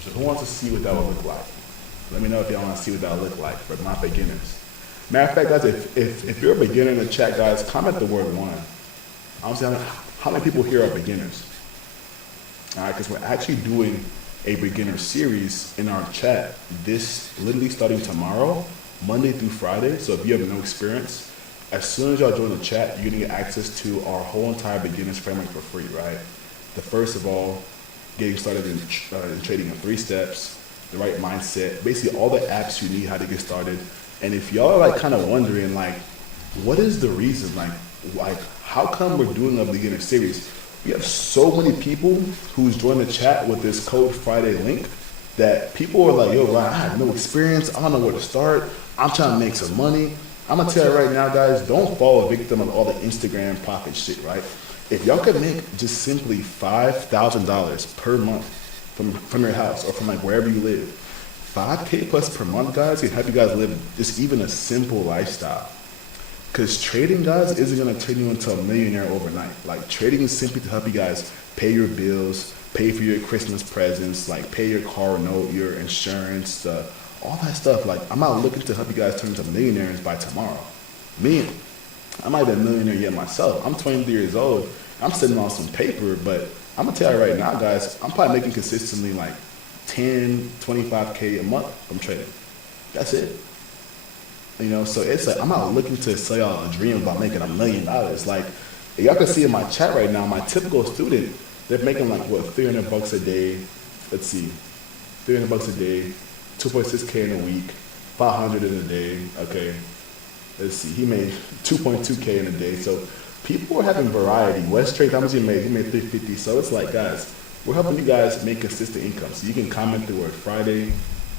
So who wants to see what that will look like? Let me know if y'all want to see what that will look like for my beginners. Matter of fact, guys, if you're a beginner in the chat, guys, comment the word one. I'm saying, how many people here are beginners? All right, because we're actually doing a beginner series in our chat this literally starting tomorrow, Monday through Friday. So if you have no experience, as soon as y'all join the chat, you're gonna get access to our whole entire beginners framework for free, right? The first of all, getting started in trading in 3 steps, the right mindset, basically all the apps you need, how to get started. And if y'all are like kind of wondering, like, what is the reason? Like how come we're doing a beginner series? We have so many people who's joined the chat with this Code Friday link that people are like, yo, Ryan, I have no experience. I don't know where to start. I'm trying to make some money. I'm gonna tell you right now, guys, don't fall a victim of all the Instagram profit shit, right? If y'all could make just simply $5,000 per month from your house or from like wherever you live, 5K plus per month, guys, can help you guys live just even a simple lifestyle. Because trading, guys, isn't gonna turn you into a millionaire overnight. Like trading is simply to help you guys pay your bills, pay for your Christmas presents, like pay your car note, your insurance, all that stuff. Like I'm not looking to help you guys turn into millionaires by tomorrow. Me, I'm not even a millionaire yet myself. I'm 23 years old. I'm sitting on some paper, but I'm gonna tell you right now, guys, I'm probably making consistently like 10, 25K a month from trading. That's it. You know, so it's like, I'm not looking to sell y'all a dream about making $1 million. Like, y'all can see in my chat right now, my typical student, they're making like, what, $300 a day. Let's see, $300 a day, 2.6K in a week, 500 in a day, okay. Let's see, he made 2.2K in a day. So people are having variety. West Trade, how much he made? He made 350. So it's like, guys, we're helping you guys make consistent income. So you can comment the word Friday,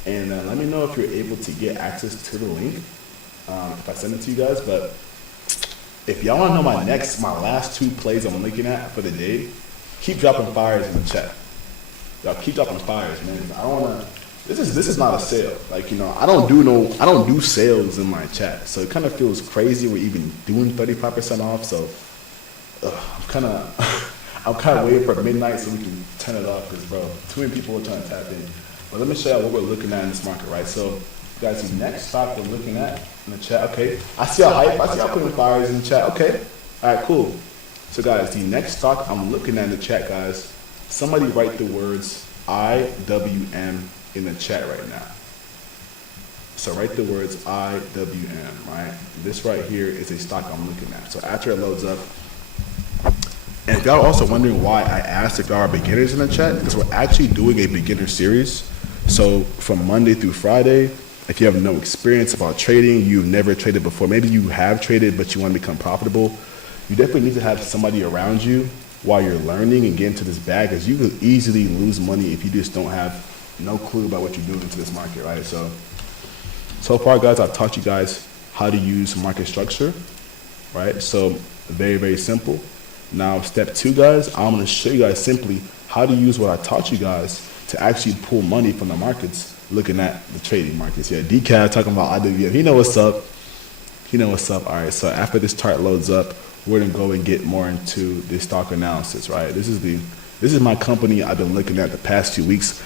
and let me know if you're able to get access to the link if I send it to you guys. But if y'all want to know my last 2 plays I'm looking at for the day, keep dropping fires in the chat. Y'all keep dropping fires, man. I don't want to. This is not a sale. Like, you know, I don't do sales in my chat. So it kind of feels crazy we're even doing 35% off. So I'm kind of waiting for midnight so we can turn it off, because bro, too many people are trying to tap in. But let me show you what we're looking at in this market, right? So guys, the next stock we're looking at in the chat, okay. I see y'all hype, I see y'all putting fires in the chat, okay. All right, cool. So guys, the next stock I'm looking at in the chat, guys, somebody write the words IWM in the chat right now. So write the words IWM, right? This right here is a stock I'm looking at. So after it loads up, and if y'all are also wondering why I asked if y'all are beginners in the chat, because we're actually doing a beginner series. So from Monday through Friday, if you have no experience about trading, you've never traded before, maybe you have traded but you want to become profitable, you definitely need to have somebody around you while you're learning and get into this bag, because you could easily lose money if you just don't have no clue about what you're doing into this market, right? So far, guys, I've taught you guys how to use market structure, right? So very, very simple. Now, step 2, guys, I'm going to show you guys simply how to use what I taught you guys to actually pull money from the markets, looking at the trading markets. Yeah, DCAD talking about IWM. He know what's up. He know what's up. All right, so after this chart loads up, we're going to go and get more into the stock analysis, right? This is my company I've been looking at the past 2 weeks,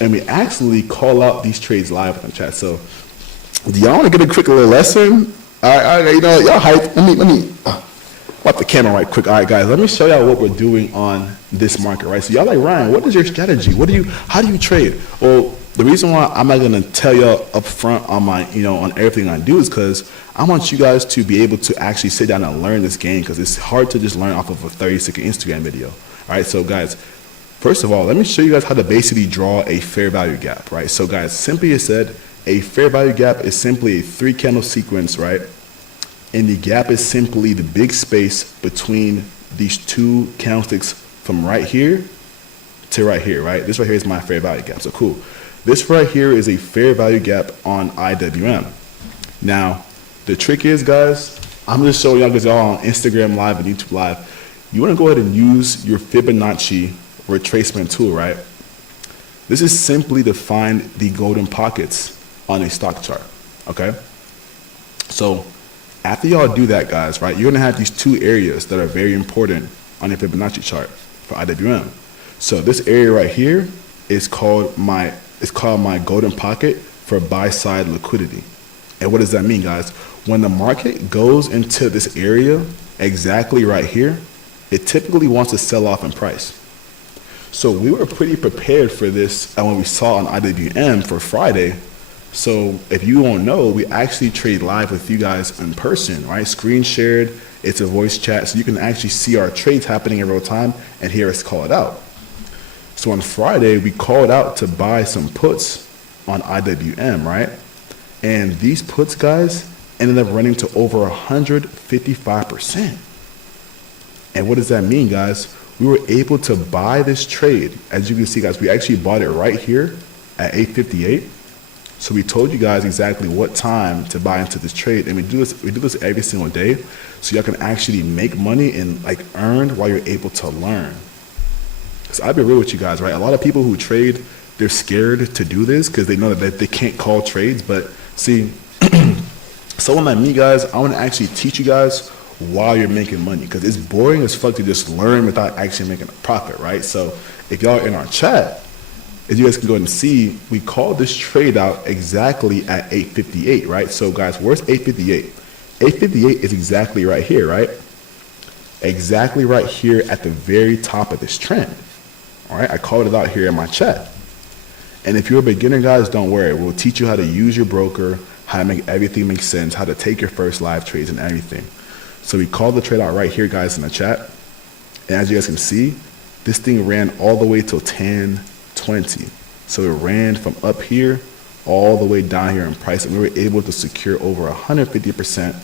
and we actually call out these trades live in the chat. So do y'all want to get a quick little lesson? All right, you know, y'all hype. Let me. Wipe the camera right quick. All right, guys, let me show y'all what we're doing on this market, right? So y'all like, Ryan, what is your strategy? How do you trade? Well, the reason why I'm not gonna tell y'all up front on my, on everything I do is because I want you guys to be able to actually sit down and learn this game, because it's hard to just learn off of a 30-second Instagram video. All right, so guys, first of all, let me show you guys how to basically draw a fair value gap, right? So guys, simply as said, a fair value gap is simply a 3-candle sequence, right? And the gap is simply the big space between these 2 candlesticks from right here to right here, right? This right here is my fair value gap, so cool. This right here is a fair value gap on IWM. Now, the trick is, guys, I'm just showing y'all because y'all on Instagram Live and YouTube Live. You want to go ahead and use your Fibonacci retracement tool, right? This is simply to find the golden pockets on a stock chart, okay? So after y'all do that, guys, right, you're gonna have these 2 areas that are very important on your Fibonacci chart for IWM. So this area right here is called my golden pocket for buy side liquidity. And what does that mean, guys? When the market goes into this area exactly right here, it typically wants to sell off in price. So we were pretty prepared for this, and when we saw on IWM for Friday. So if you don't know, we actually trade live with you guys in person, right? Screen shared, it's a voice chat, so you can actually see our trades happening in real time and hear us call it out. So on Friday, we called out to buy some puts on IWM, right? And these puts, guys, ended up running to over 155%. And what does that mean, guys? We were able to buy this trade. As you can see, guys, we actually bought it right here at 858. So we told you guys exactly what time to buy into this trade, and we do this every single day, so y'all can actually make money and like earn while you're able to learn. So I'll be real with you guys, right? A lot of people who trade, they're scared to do this because they know that they can't call trades. But see, someone like me, guys, I want to actually teach you guys while you're making money, because it's boring as fuck to just learn without actually making a profit, right? So if y'all are in our chat, as you guys can go and see, we called this trade out exactly at 858, right? So guys, where's 858? 858 is exactly right here, right? Exactly right here at the very top of this trend. All right, I called it out here in my chat. And if you're a beginner, guys, don't worry. We'll teach you how to use your broker, how to make everything make sense, how to take your first live trades and everything. So we called the trade out right here, guys, in the chat. And as you guys can see, this thing ran all the way till 1020. So it ran from up here all the way down here in price, and we were able to secure over 150%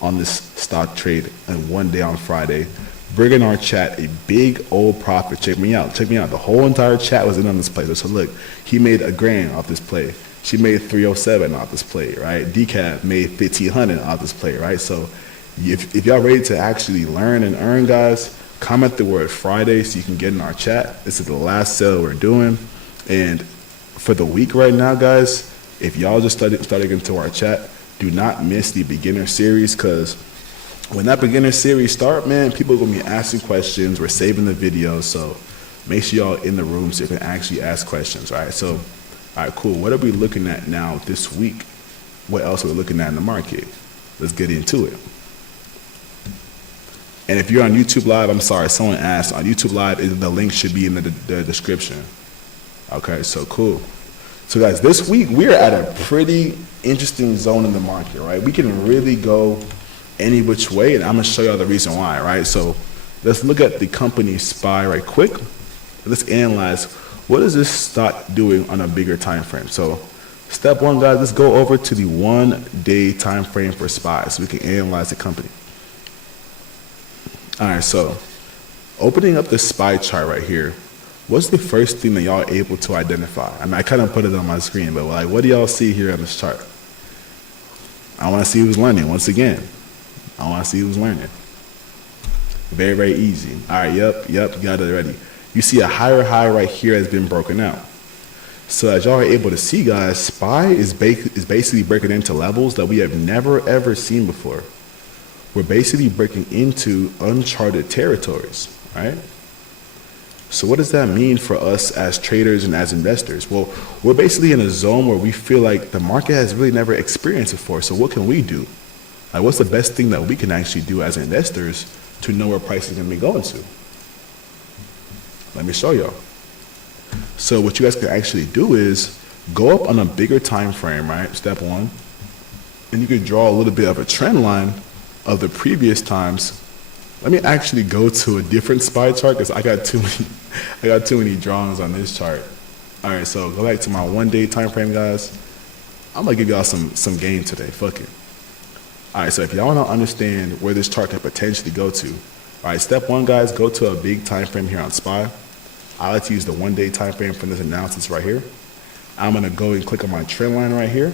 on this stock trade in one day on Friday, bringing our chat a big old profit. Check me out. The whole entire chat was in on this play. So look, he made $1,000 off this play. She made 307 off this play, right? Decaf made 1,500 off this play, right? So if y'all ready to actually learn and earn, guys, comment the word Friday so you can get in our chat. This is the last sale we're doing. And for the week right now, guys, if y'all just started into our chat, do not miss the beginner series, because when that beginner series start, man, people are going to be asking questions. We're saving the videos, so make sure y'all in the room so you can actually ask questions, all right? So, all right, cool. What are we looking at now this week? What else are we looking at in the market? Let's get into it. And if you're on YouTube Live, I'm sorry, someone asked, on YouTube Live, the link should be in the description. Okay, so cool. So guys, this week we're at a pretty interesting zone in the market, right? We can really go any which way, and I'm gonna show y'all the reason why, right? So let's look at the company SPY right quick. Let's analyze what is this stock doing on a bigger time frame. So step one, guys, let's go over to the 1 day time frame for SPY so we can analyze the company. All right, so opening up the SPY chart right here, what's the first thing that y'all are able to identify? I mean, I kind of put it on my screen, but like, what do y'all see here on this chart? I want to see who's learning. Once again, I want to see who's learning. Very, very easy. All right, yep, got it ready. You see a higher high right here has been broken out. So as y'all are able to see, guys, SPY is basically breaking into levels that we have never, ever seen before. We're basically breaking into uncharted territories, right? So what does that mean for us as traders and as investors? Well, we're basically in a zone where we feel like the market has really never experienced before. So what can we do? Like, what's the best thing that we can actually do as investors to know where price is going to be going to. Let me show y'all. So what you guys can actually do is go up on a bigger time frame, right? Step one. And you can draw a little bit of a trend line of the previous times. Let me actually go to a different SPY chart because I got too many drawings on this chart. All right, so go back to my 1 day time frame, guys. I'm gonna give y'all some game today. Fuck it. All right, so if y'all want to understand where this chart could potentially go to, all right, step one, guys, go to a big time frame here on SPY. I like to use the 1 day time frame for this analysis right here. I'm gonna go and click on my trend line right here,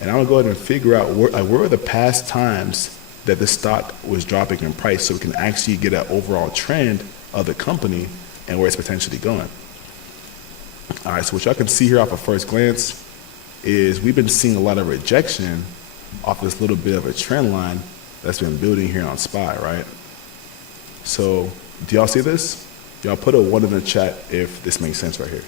and I'm gonna go ahead and figure out where are the past times that the stock was dropping in price, so we can actually get an overall trend of the company and where it's potentially going. All right, so what y'all can see here off of first glance is we've been seeing a lot of rejection off this little bit of a trend line that's been building here on SPY, right? So do y'all see this? Y'all put a 1 in the chat if this makes sense right here.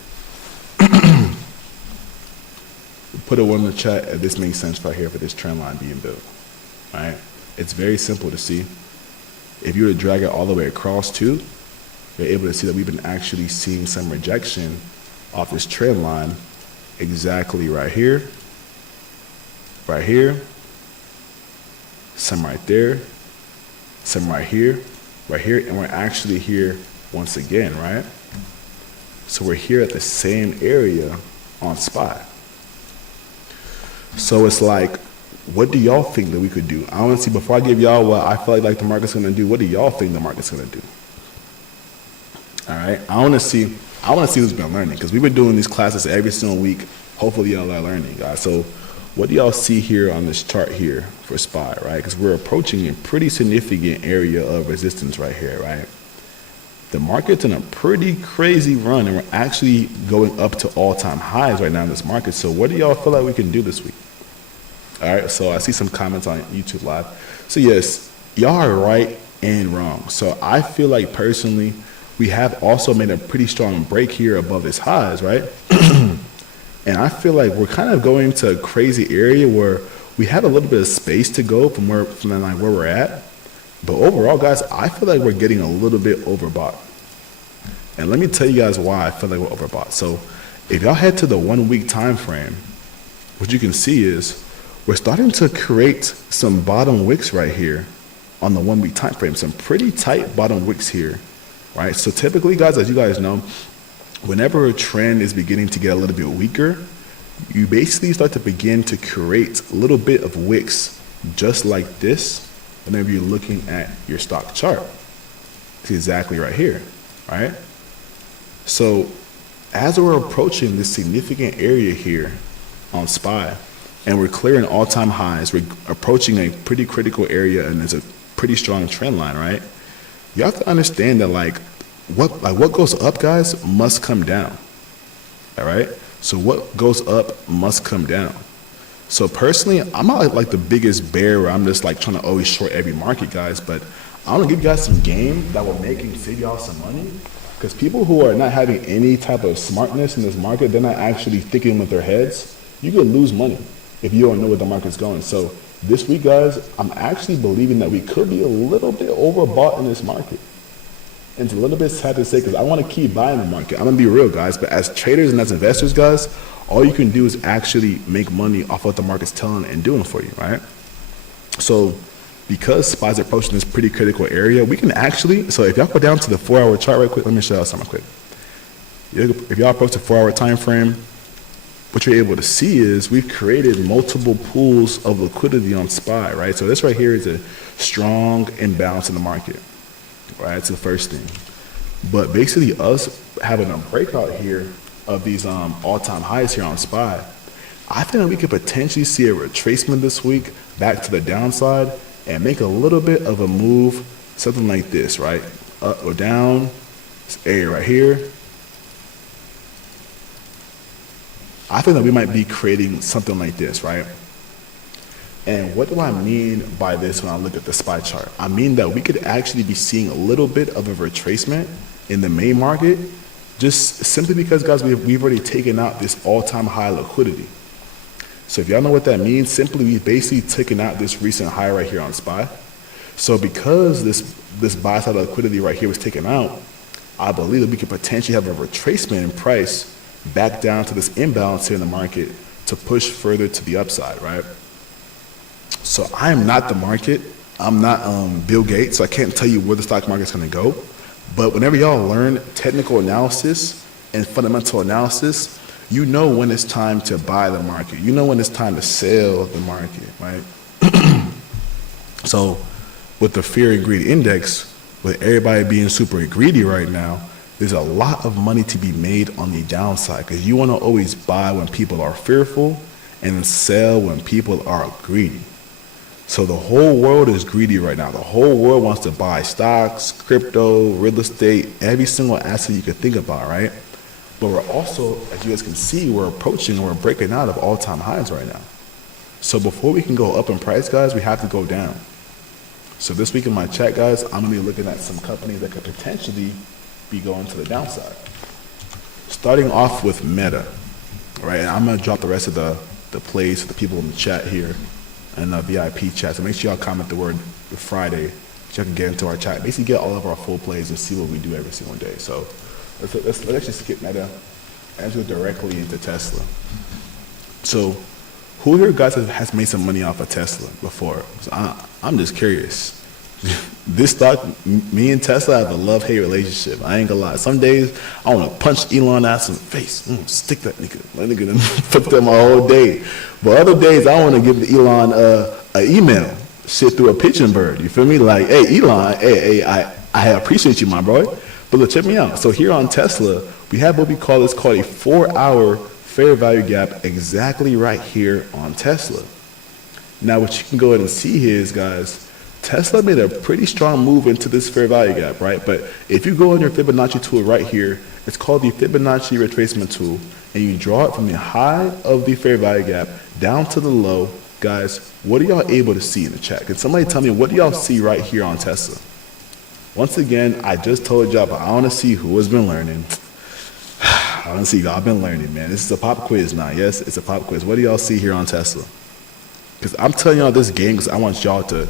Put a 1 in the chat if this makes sense right here for this trend line being built, all right? It's very simple to see. If you were to drag it all the way across too, you're able to see that we've been actually seeing some rejection off this trend line exactly right here, some right there, some right here, and we're actually here once again, right? So we're here at the same area on SPY. So it's like, what do y'all think that we could do? I want to see, before I give y'all what I feel like the market's going to do, what do y'all think the market's going to do? All right, I want to see who's been learning, because we've been doing these classes every single week. Hopefully y'all are learning, guys. So what do y'all see here on this chart here for SPY, right? Because we're approaching a pretty significant area of resistance right here, right? The market's in a pretty crazy run, and we're actually going up to all-time highs right now in this market. So what do y'all feel like we can do this week? All right, so I see some comments on YouTube Live. So yes, y'all are right and wrong. So I feel like personally, we have also made a pretty strong break here above its highs, right? And I feel like we're kind of going to a crazy area where we have a little bit of space to go from where we're at. But overall, guys, I feel like we're getting a little bit overbought. And let me tell you guys why I feel like we're overbought. So if y'all head to the 1 week time frame, what you can see is we're starting to create some bottom wicks right here on the 1 week time frame, some pretty tight bottom wicks here, right? So typically, guys, as you guys know, whenever a trend is beginning to get a little bit weaker, you basically start to begin to create a little bit of wicks just like this whenever you're looking at your stock chart. It's exactly right here, right? So as we're approaching this significant area here on SPY, and we're clearing all-time highs, we're approaching a pretty critical area, and there's a pretty strong trend line, right? You have to understand that what goes up, guys, must come down. All right? So what goes up must come down. So personally, I'm not like the biggest bear where I'm just like trying to always short every market, guys, but I want to give you guys some game that will save y'all some money. Because people who are not having any type of smartness in this market, they're not actually thinking with their heads, you could lose money if you don't know where the market's going. So this week, guys, I'm actually believing that we could be a little bit overbought in this market. And it's a little bit sad to say because I want to keep buying the market. I'm going to be real, guys. But as traders and as investors, guys, all you can do is actually make money off what the market's telling and doing for you, right? So because SPY's approaching this pretty critical area, we can actually, so if y'all go down to the 4-hour chart right quick, let me show y'all something quick. If y'all approach the 4-hour time frame, what you're able to see is we've created multiple pools of liquidity on SPY, right? So this right here is a strong imbalance in the market, right? That's the first thing. But basically us having a breakout here of these all-time highs here on SPY, I think that we could potentially see a retracement this week back to the downside and make a little bit of a move, something like this, right? Up or down, this area right here. I think that we might be creating something like this, right? And what do I mean by this when I look at the SPY chart? I mean that we could actually be seeing a little bit of a retracement in the main market, just simply because, guys, we've already taken out this all-time high liquidity. So if y'all know what that means, simply we've basically taken out this recent high right here on SPY. So because this buy side liquidity right here was taken out, I believe that we could potentially have a retracement in price back down to this imbalance here in the market to push further to the upside, right? So I am not the market. I'm not Bill Gates, so I can't tell you where the stock market's gonna go. But whenever y'all learn technical analysis and fundamental analysis, you know when it's time to buy the market. You know when it's time to sell the market, right? So with the fear and greed index, with everybody being super greedy right now, there's a lot of money to be made on the downside because you want to always buy when people are fearful and then sell when people are greedy. So the whole world is greedy right now. The whole world wants to buy stocks, crypto, real estate, every single asset you can think about, right? But we're also, as you guys can see, we're approaching, we're breaking out of all-time highs right now. So before we can go up in price, guys, we have to go down. So this week in my chat, guys, I'm gonna be looking at some companies that could potentially be going to the downside. Starting off with Meta, right? And I'm gonna drop the rest of the plays for the people in the chat here and the VIP chat. So make sure y'all comment the word Friday so you can get into our chat. Basically get all of our full plays and see what we do every single day. So let's actually skip Meta and go directly into Tesla. So who here guys has made some money off of Tesla before? So I'm just curious. This stock, me and Tesla have a love-hate relationship. I ain't gonna lie. Some days I want to punch Elon ass in the face. Stick that nigga. That nigga done fucked up my whole day. But other days I want to give Elon an email, shit through a pigeon bird. You feel me? Like, hey Elon, hey, I appreciate you, my boy. But look, check me out. So here on Tesla, we have what we call a 4-hour fair value gap exactly right here on Tesla. Now what you can go ahead and see here is, guys, Tesla made a pretty strong move into this fair value gap, right? But if you go on your Fibonacci tool right here, it's called the Fibonacci retracement tool, and you draw it from the high of the fair value gap down to the low. Guys, what are y'all able to see in the chat? Can somebody tell me what do y'all see right here on Tesla? Once again, I just told y'all, but I want to see who has been learning. I want to see y'all been learning, man. This is a pop quiz now. Yes, it's a pop quiz. What do y'all see here on Tesla? Because I'm telling y'all this game because I want y'all to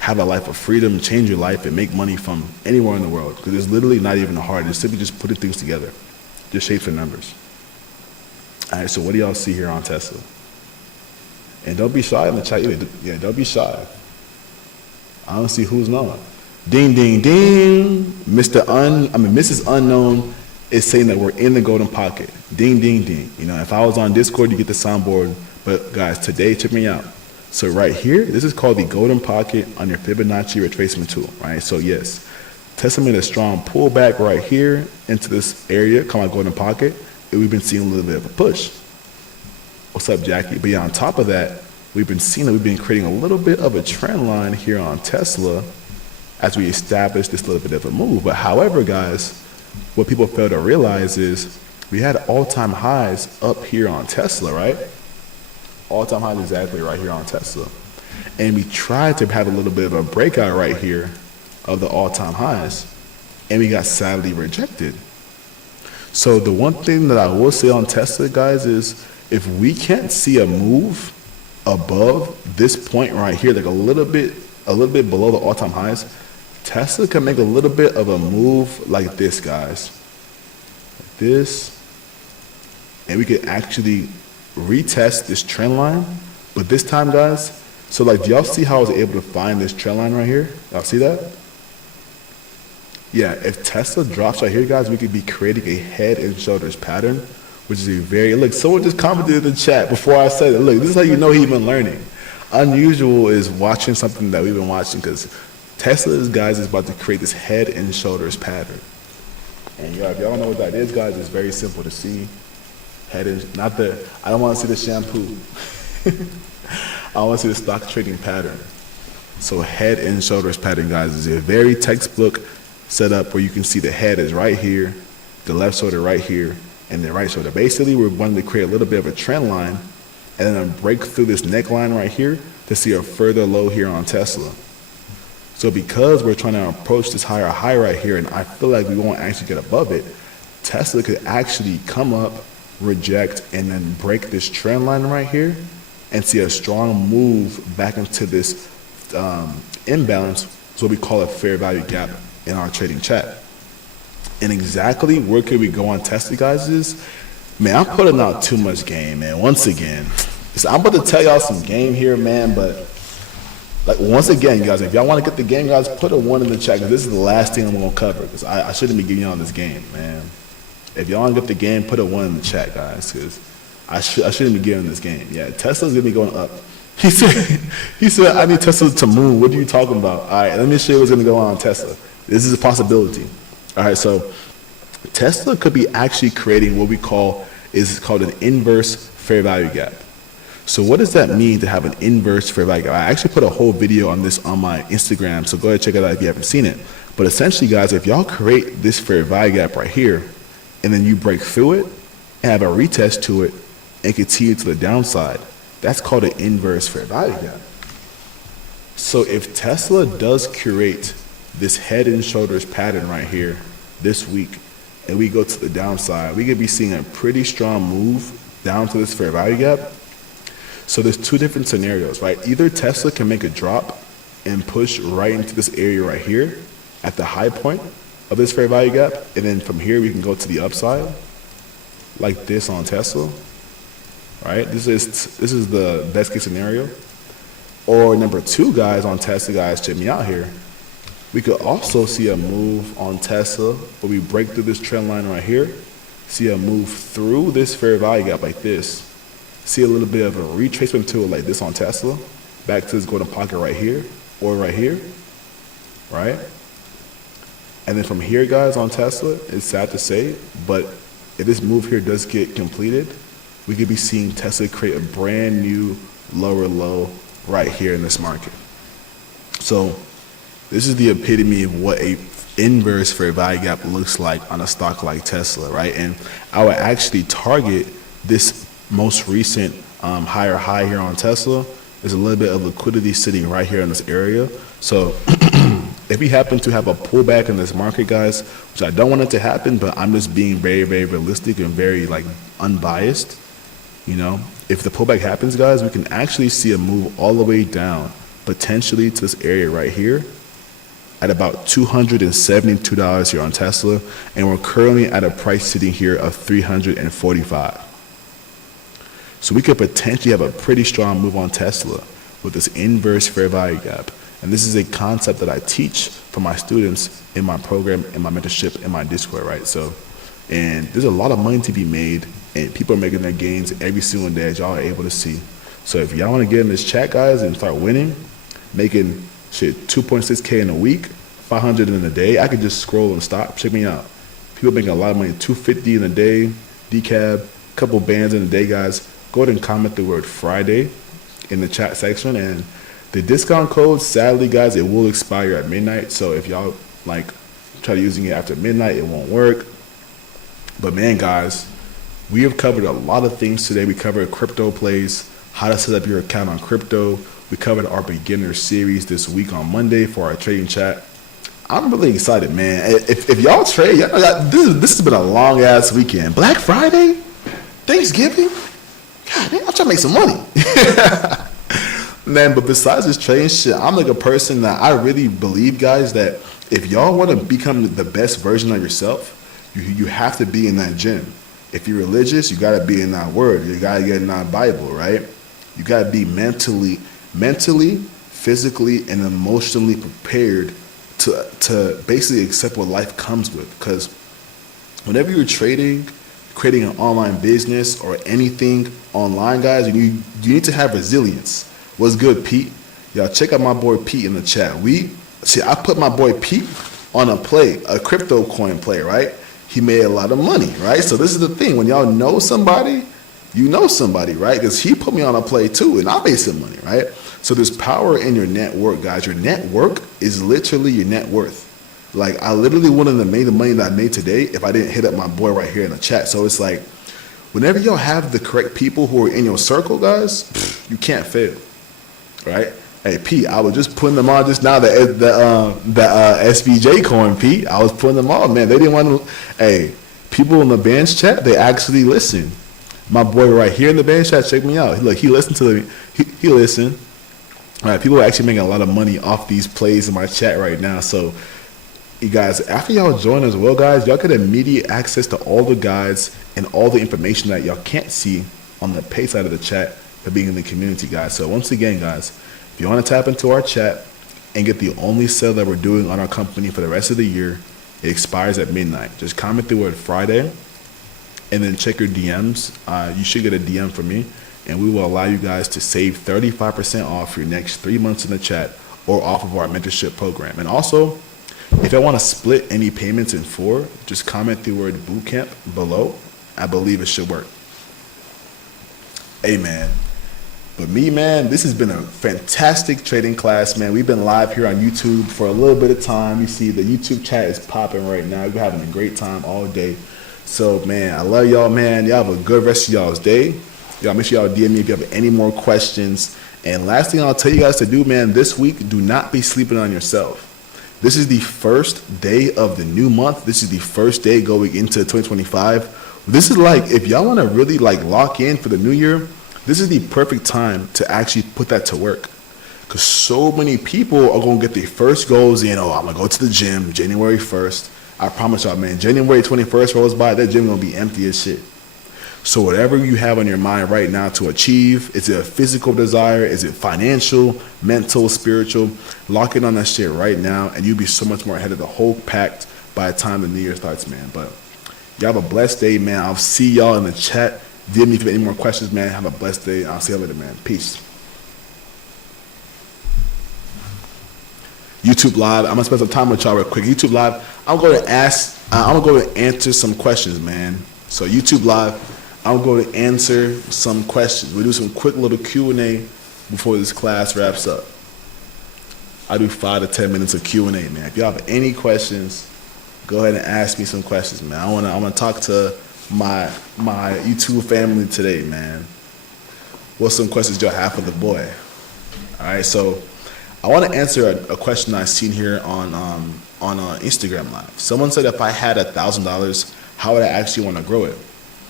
have a life of freedom, change your life, and make money from anywhere in the world. Because it's literally not even hard. It's simply just putting things together. Just shapes and numbers. All right, so what do y'all see here on Tesla? And don't be shy in the chat either. Yeah, don't be shy. I don't see who's knowing. Ding, ding, ding. Mrs. Unknown is saying that we're in the golden pocket. Ding, ding, ding. You know, if I was on Discord, you get the soundboard. But guys, today, check me out. So right here, this is called the golden pocket on your Fibonacci retracement tool, right? So yes, Tesla made a strong pullback right here into this area called my golden pocket, and we've been seeing a little bit of a push. What's up, Jackie? But yeah, on top of that, we've been creating a little bit of a trend line here on Tesla as we establish this little bit of a move. But however, guys, what people fail to realize is we had all-time highs up here on Tesla, right? All-time highs exactly right here on Tesla. And we tried to have a little bit of a breakout right here of the all-time highs, and we got sadly rejected. So the one thing that I will say on Tesla, guys, is if we can't see a move above this point right here, like a little bit below the all-time highs, Tesla can make a little bit of a move like this, guys. Like this. And we could actually retest this trend line. But this time, guys, so like, do y'all see how I was able to find this trend line right here? Y'all see that? Yeah, if Tesla drops right here, guys, we could be creating a head and shoulders pattern, which is a very, look, someone just commented in the chat before I said it. Look, this is how you know he's been learning. Unusual is watching something that we've been watching, because Tesla, guys, is about to create this head and shoulders pattern. And y'all, if y'all don't know what that is, guys, it's very simple to see. Head and, not the, I don't want to see the shampoo. I want to see the stock trading pattern. So head and shoulders pattern, guys, is a very textbook setup where you can see the head is right here, the left shoulder right here, and the right shoulder. Basically, we're wanting to create a little bit of a trend line and then break through this neckline right here to see a further low here on Tesla. So because we're trying to approach this higher high right here, and I feel like we won't actually get above it, Tesla could actually come up, reject, and then break this trend line right here and see a strong move back into this imbalance It's what we call a fair value gap in our trading chat. And exactly where could we go on Tesla, guys, is, man, I'm putting out too much game, man. Once again, so I'm about to tell y'all some game here, man, but like once again, guys, if y'all want to get the game, guys, put a 1 in the chat, because this is the last thing I'm going to cover, because I shouldn't be giving y'all this game, man. If y'all want to get the game, put a 1 in the chat, guys, because I shouldn't be giving this game. Yeah, Tesla's going to be going up. He said, I need Tesla to move. What are you talking about? All right, let me show you what's going to go on Tesla. This is a possibility. All right, so Tesla could be actually creating what we call, is called an inverse fair value gap. So what does that mean to have an inverse fair value gap? I actually put a whole video on this on my Instagram, so go ahead and check it out if you haven't seen it. But essentially, guys, if y'all create this fair value gap right here, and then you break through it, and have a retest to it, and continue to the downside, that's called an inverse fair value gap. So if Tesla does curate this head and shoulders pattern right here this week, and we go to the downside, we could be seeing a pretty strong move down to this fair value gap. So there's two different scenarios, right? Either Tesla can make a drop and push right into this area right here at the high point of this fair value gap, and then from here we can go to the upside like this on Tesla, right? This is the best case scenario. Or number 2, guys, on Tesla, guys, check me out here. We could also see a move on Tesla where we break through this trend line right here, see a move through this fair value gap like this, see a little bit of a retracement to it like this on Tesla, back to this golden pocket right here, or right here, right? And then from here, guys, on Tesla, it's sad to say, but if this move here does get completed, we could be seeing Tesla create a brand new lower low right here in this market. So this is the epitome of what a inverse fair value gap looks like on a stock like Tesla, right? And I would actually target this most recent higher high here on Tesla. There's a little bit of liquidity sitting right here in this area. So if we happen to have a pullback in this market, guys, which I don't want it to happen, but I'm just being very, very realistic and very like unbiased, you know, if the pullback happens, guys, we can actually see a move all the way down, potentially to this area right here at about $272 here on Tesla, and we're currently at a price sitting here of $345. So we could potentially have a pretty strong move on Tesla with this inverse fair value gap. And this is a concept that I teach for my students in my program, in my mentorship, in my Discord, right? So, and there's a lot of money to be made, and people are making their gains every single day, as y'all are able to see. So if y'all want to get in this chat, guys, and start winning, making shit 2.6K in a week, 500 in a day, I could just scroll and stop. Check me out. People making a lot of money, 250 in a day, decab, couple bands in a day, guys. Go ahead and comment the word Friday in the chat section, and the discount code, sadly, guys, it will expire at midnight. So if y'all like try using it after midnight, it won't work. But man, guys, we have covered a lot of things today. We covered crypto plays, how to set up your account on crypto. We covered our beginner series this week on Monday for our trading chat. I'm really excited, man. If y'all trade, this has been a long ass weekend. Black Friday, Thanksgiving. God, man, I'm trying to make some money. Man, but besides this trading shit, I'm like a person that I really believe, guys, that if y'all want to become the best version of yourself, you have to be in that gym. If you're religious, you got to be in that word. You got to get in that Bible, right? You got to be mentally, physically, and emotionally prepared to basically accept what life comes with. Because whenever you're trading, creating an online business or anything online, guys, you need to have resilience. What's good, Pete? Y'all check out my boy Pete in the chat. I put my boy Pete on a crypto coin play, right? He made a lot of money, right? So this is the thing. When y'all know somebody, you know somebody, right? Because he put me on a play too, and I made some money, right? So there's power in your network, guys. Your network is literally your net worth. Like, I literally wouldn't have made the money that I made today if I didn't hit up my boy right here in the chat. So it's like, whenever y'all have the correct people who are in your circle, guys, you can't fail, right? Hey, Pete, I was just putting them on just now, the SVJ coin, Pete. I was putting them on, man. They didn't want to. Hey, people in the band's chat, they actually listen. My boy right here in the band's chat, check me out. Look, he listened to me. He listened. All right, people are actually making a lot of money off these plays in my chat right now. So, you guys, after y'all join as well, guys, y'all get immediate access to all the guides and all the information that y'all can't see on the pay side of the chat for being in the community, guys. So, once again, guys, if you want to tap into our chat and get the only sale that we're doing on our company for the rest of the year, it expires at midnight. Just comment the word Friday and then check your DMs. You should get a DM from me, and we will allow you guys to save 35% off your next 3 months in the chat or off of our mentorship program. And also, if I want to split any payments in 4, just comment the word bootcamp below. I believe it should work. Hey, man. But me, man, this has been a fantastic trading class, man. We've been live here on YouTube for a little bit of time. You see the YouTube chat is popping right now. We're having a great time all day. So, man, I love y'all, man. Y'all have a good rest of y'all's day. Y'all make sure y'all DM me if you have any more questions. And last thing I'll tell you guys to do, man, this week, do not be sleeping on yourself. This is the first day of the new month. This is the first day going into 2025. This is like, if y'all want to really like lock in for the new year, this is the perfect time to actually put that to work. Because so many people are going to get their first goals in, I'm going to go to the gym January 1st. I promise y'all, man, January 21st rolls by, that gym going to be empty as shit. So whatever you have on your mind right now to achieve, is it a physical desire? Is it financial, mental, spiritual? Lock in on that shit right now, and you'll be so much more ahead of the whole pack by the time the new year starts, man. But y'all have a blessed day, man. I'll see y'all in the chat. DM me if you have any more questions, man. Have a blessed day. I'll see you later, man. Peace. YouTube Live. I'm gonna spend some time with y'all real quick. YouTube Live. I'm gonna go to answer some questions, man. So YouTube Live, I'm going to answer some questions. We do some quick little Q&A before this class wraps up. I do 5 to 10 minutes of Q&A, man. If y'all have any questions, go ahead and ask me some questions, man. I wanna talk to my YouTube family today, man. What's some questions y'all have for the boy? All right, so I want to answer a question I seen here on Instagram Live. Someone said if I had $1,000, how would I actually want to grow it?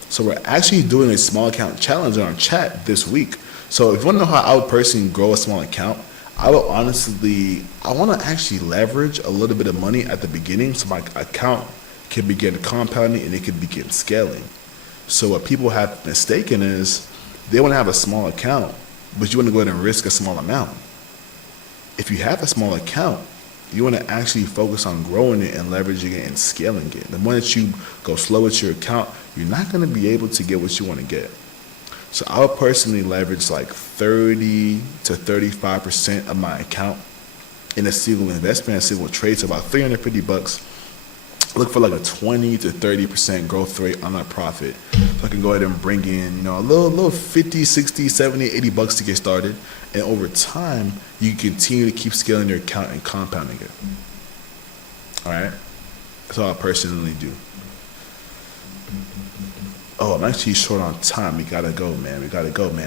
So we're actually doing a small account challenge on our chat this week. So if you want to know how I would personally grow a small account, I want to actually leverage a little bit of money at the beginning so my account can begin compounding and it can begin scaling. So what people have mistaken is they want to have a small account, but you want to go ahead and risk a small amount. If you have a small account, you want to actually focus on growing it and leveraging it and scaling it. The moment that you go slow with your account, you're not going to be able to get what you want to get. So I would personally leverage like 30 to 35% of my account in a single investment, a single trade, so about $350. Look for like a 20 to 30% growth rate on that profit. So I can go ahead and bring in, a little 50, 60, 70, $80 to get started. And over time, you can continue to keep scaling your account and compounding it. All right? That's all I personally do. Oh, I'm actually short on time. We gotta go, man.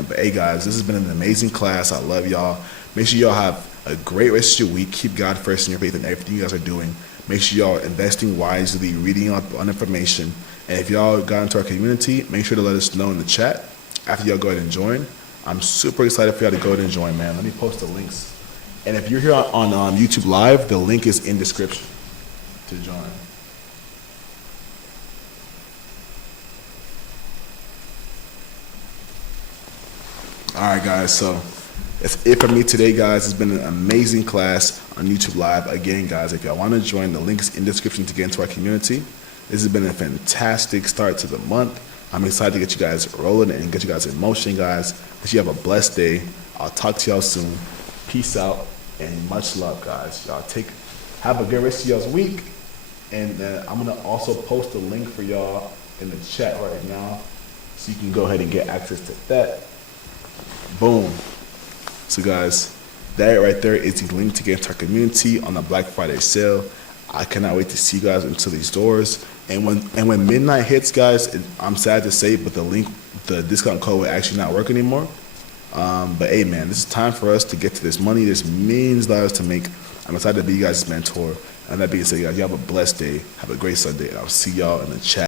But hey, guys, this has been an amazing class. I love y'all. Make sure y'all have a great rest of your week. Keep God first in your faith and everything you guys are doing. Make sure y'all are investing wisely, reading up on information. And if y'all got into our community, make sure to let us know in the chat after y'all go ahead and join. I'm super excited for y'all to go ahead and join, man. Let me post the links. And if you're here on YouTube Live, the link is in description to join. All right, guys, so that's it for me today, guys. It's been an amazing class on YouTube Live. Again, guys, if y'all want to join, the link's in the description to get into our community. This has been a fantastic start to the month. I'm excited to get you guys rolling and get you guys in motion, guys. Wish you have a blessed day. I'll talk to y'all soon. Peace out and much love, guys. Y'all have a good rest of y'all's week. And I'm going to also post a link for y'all in the chat right now so you can go ahead and get access to that. Boom. So guys, that right there is the link to get into our community on the Black Friday sale. I cannot wait to see you guys into these doors. And when midnight hits, guys, I'm sad to say, but the discount code will actually not work anymore. But hey, man, this is time for us to get to this money. There's millions of dollars to make. I'm excited to be you guys' mentor. And that being said, guys, you have a blessed day. Have a great Sunday. And I'll see y'all in the chat.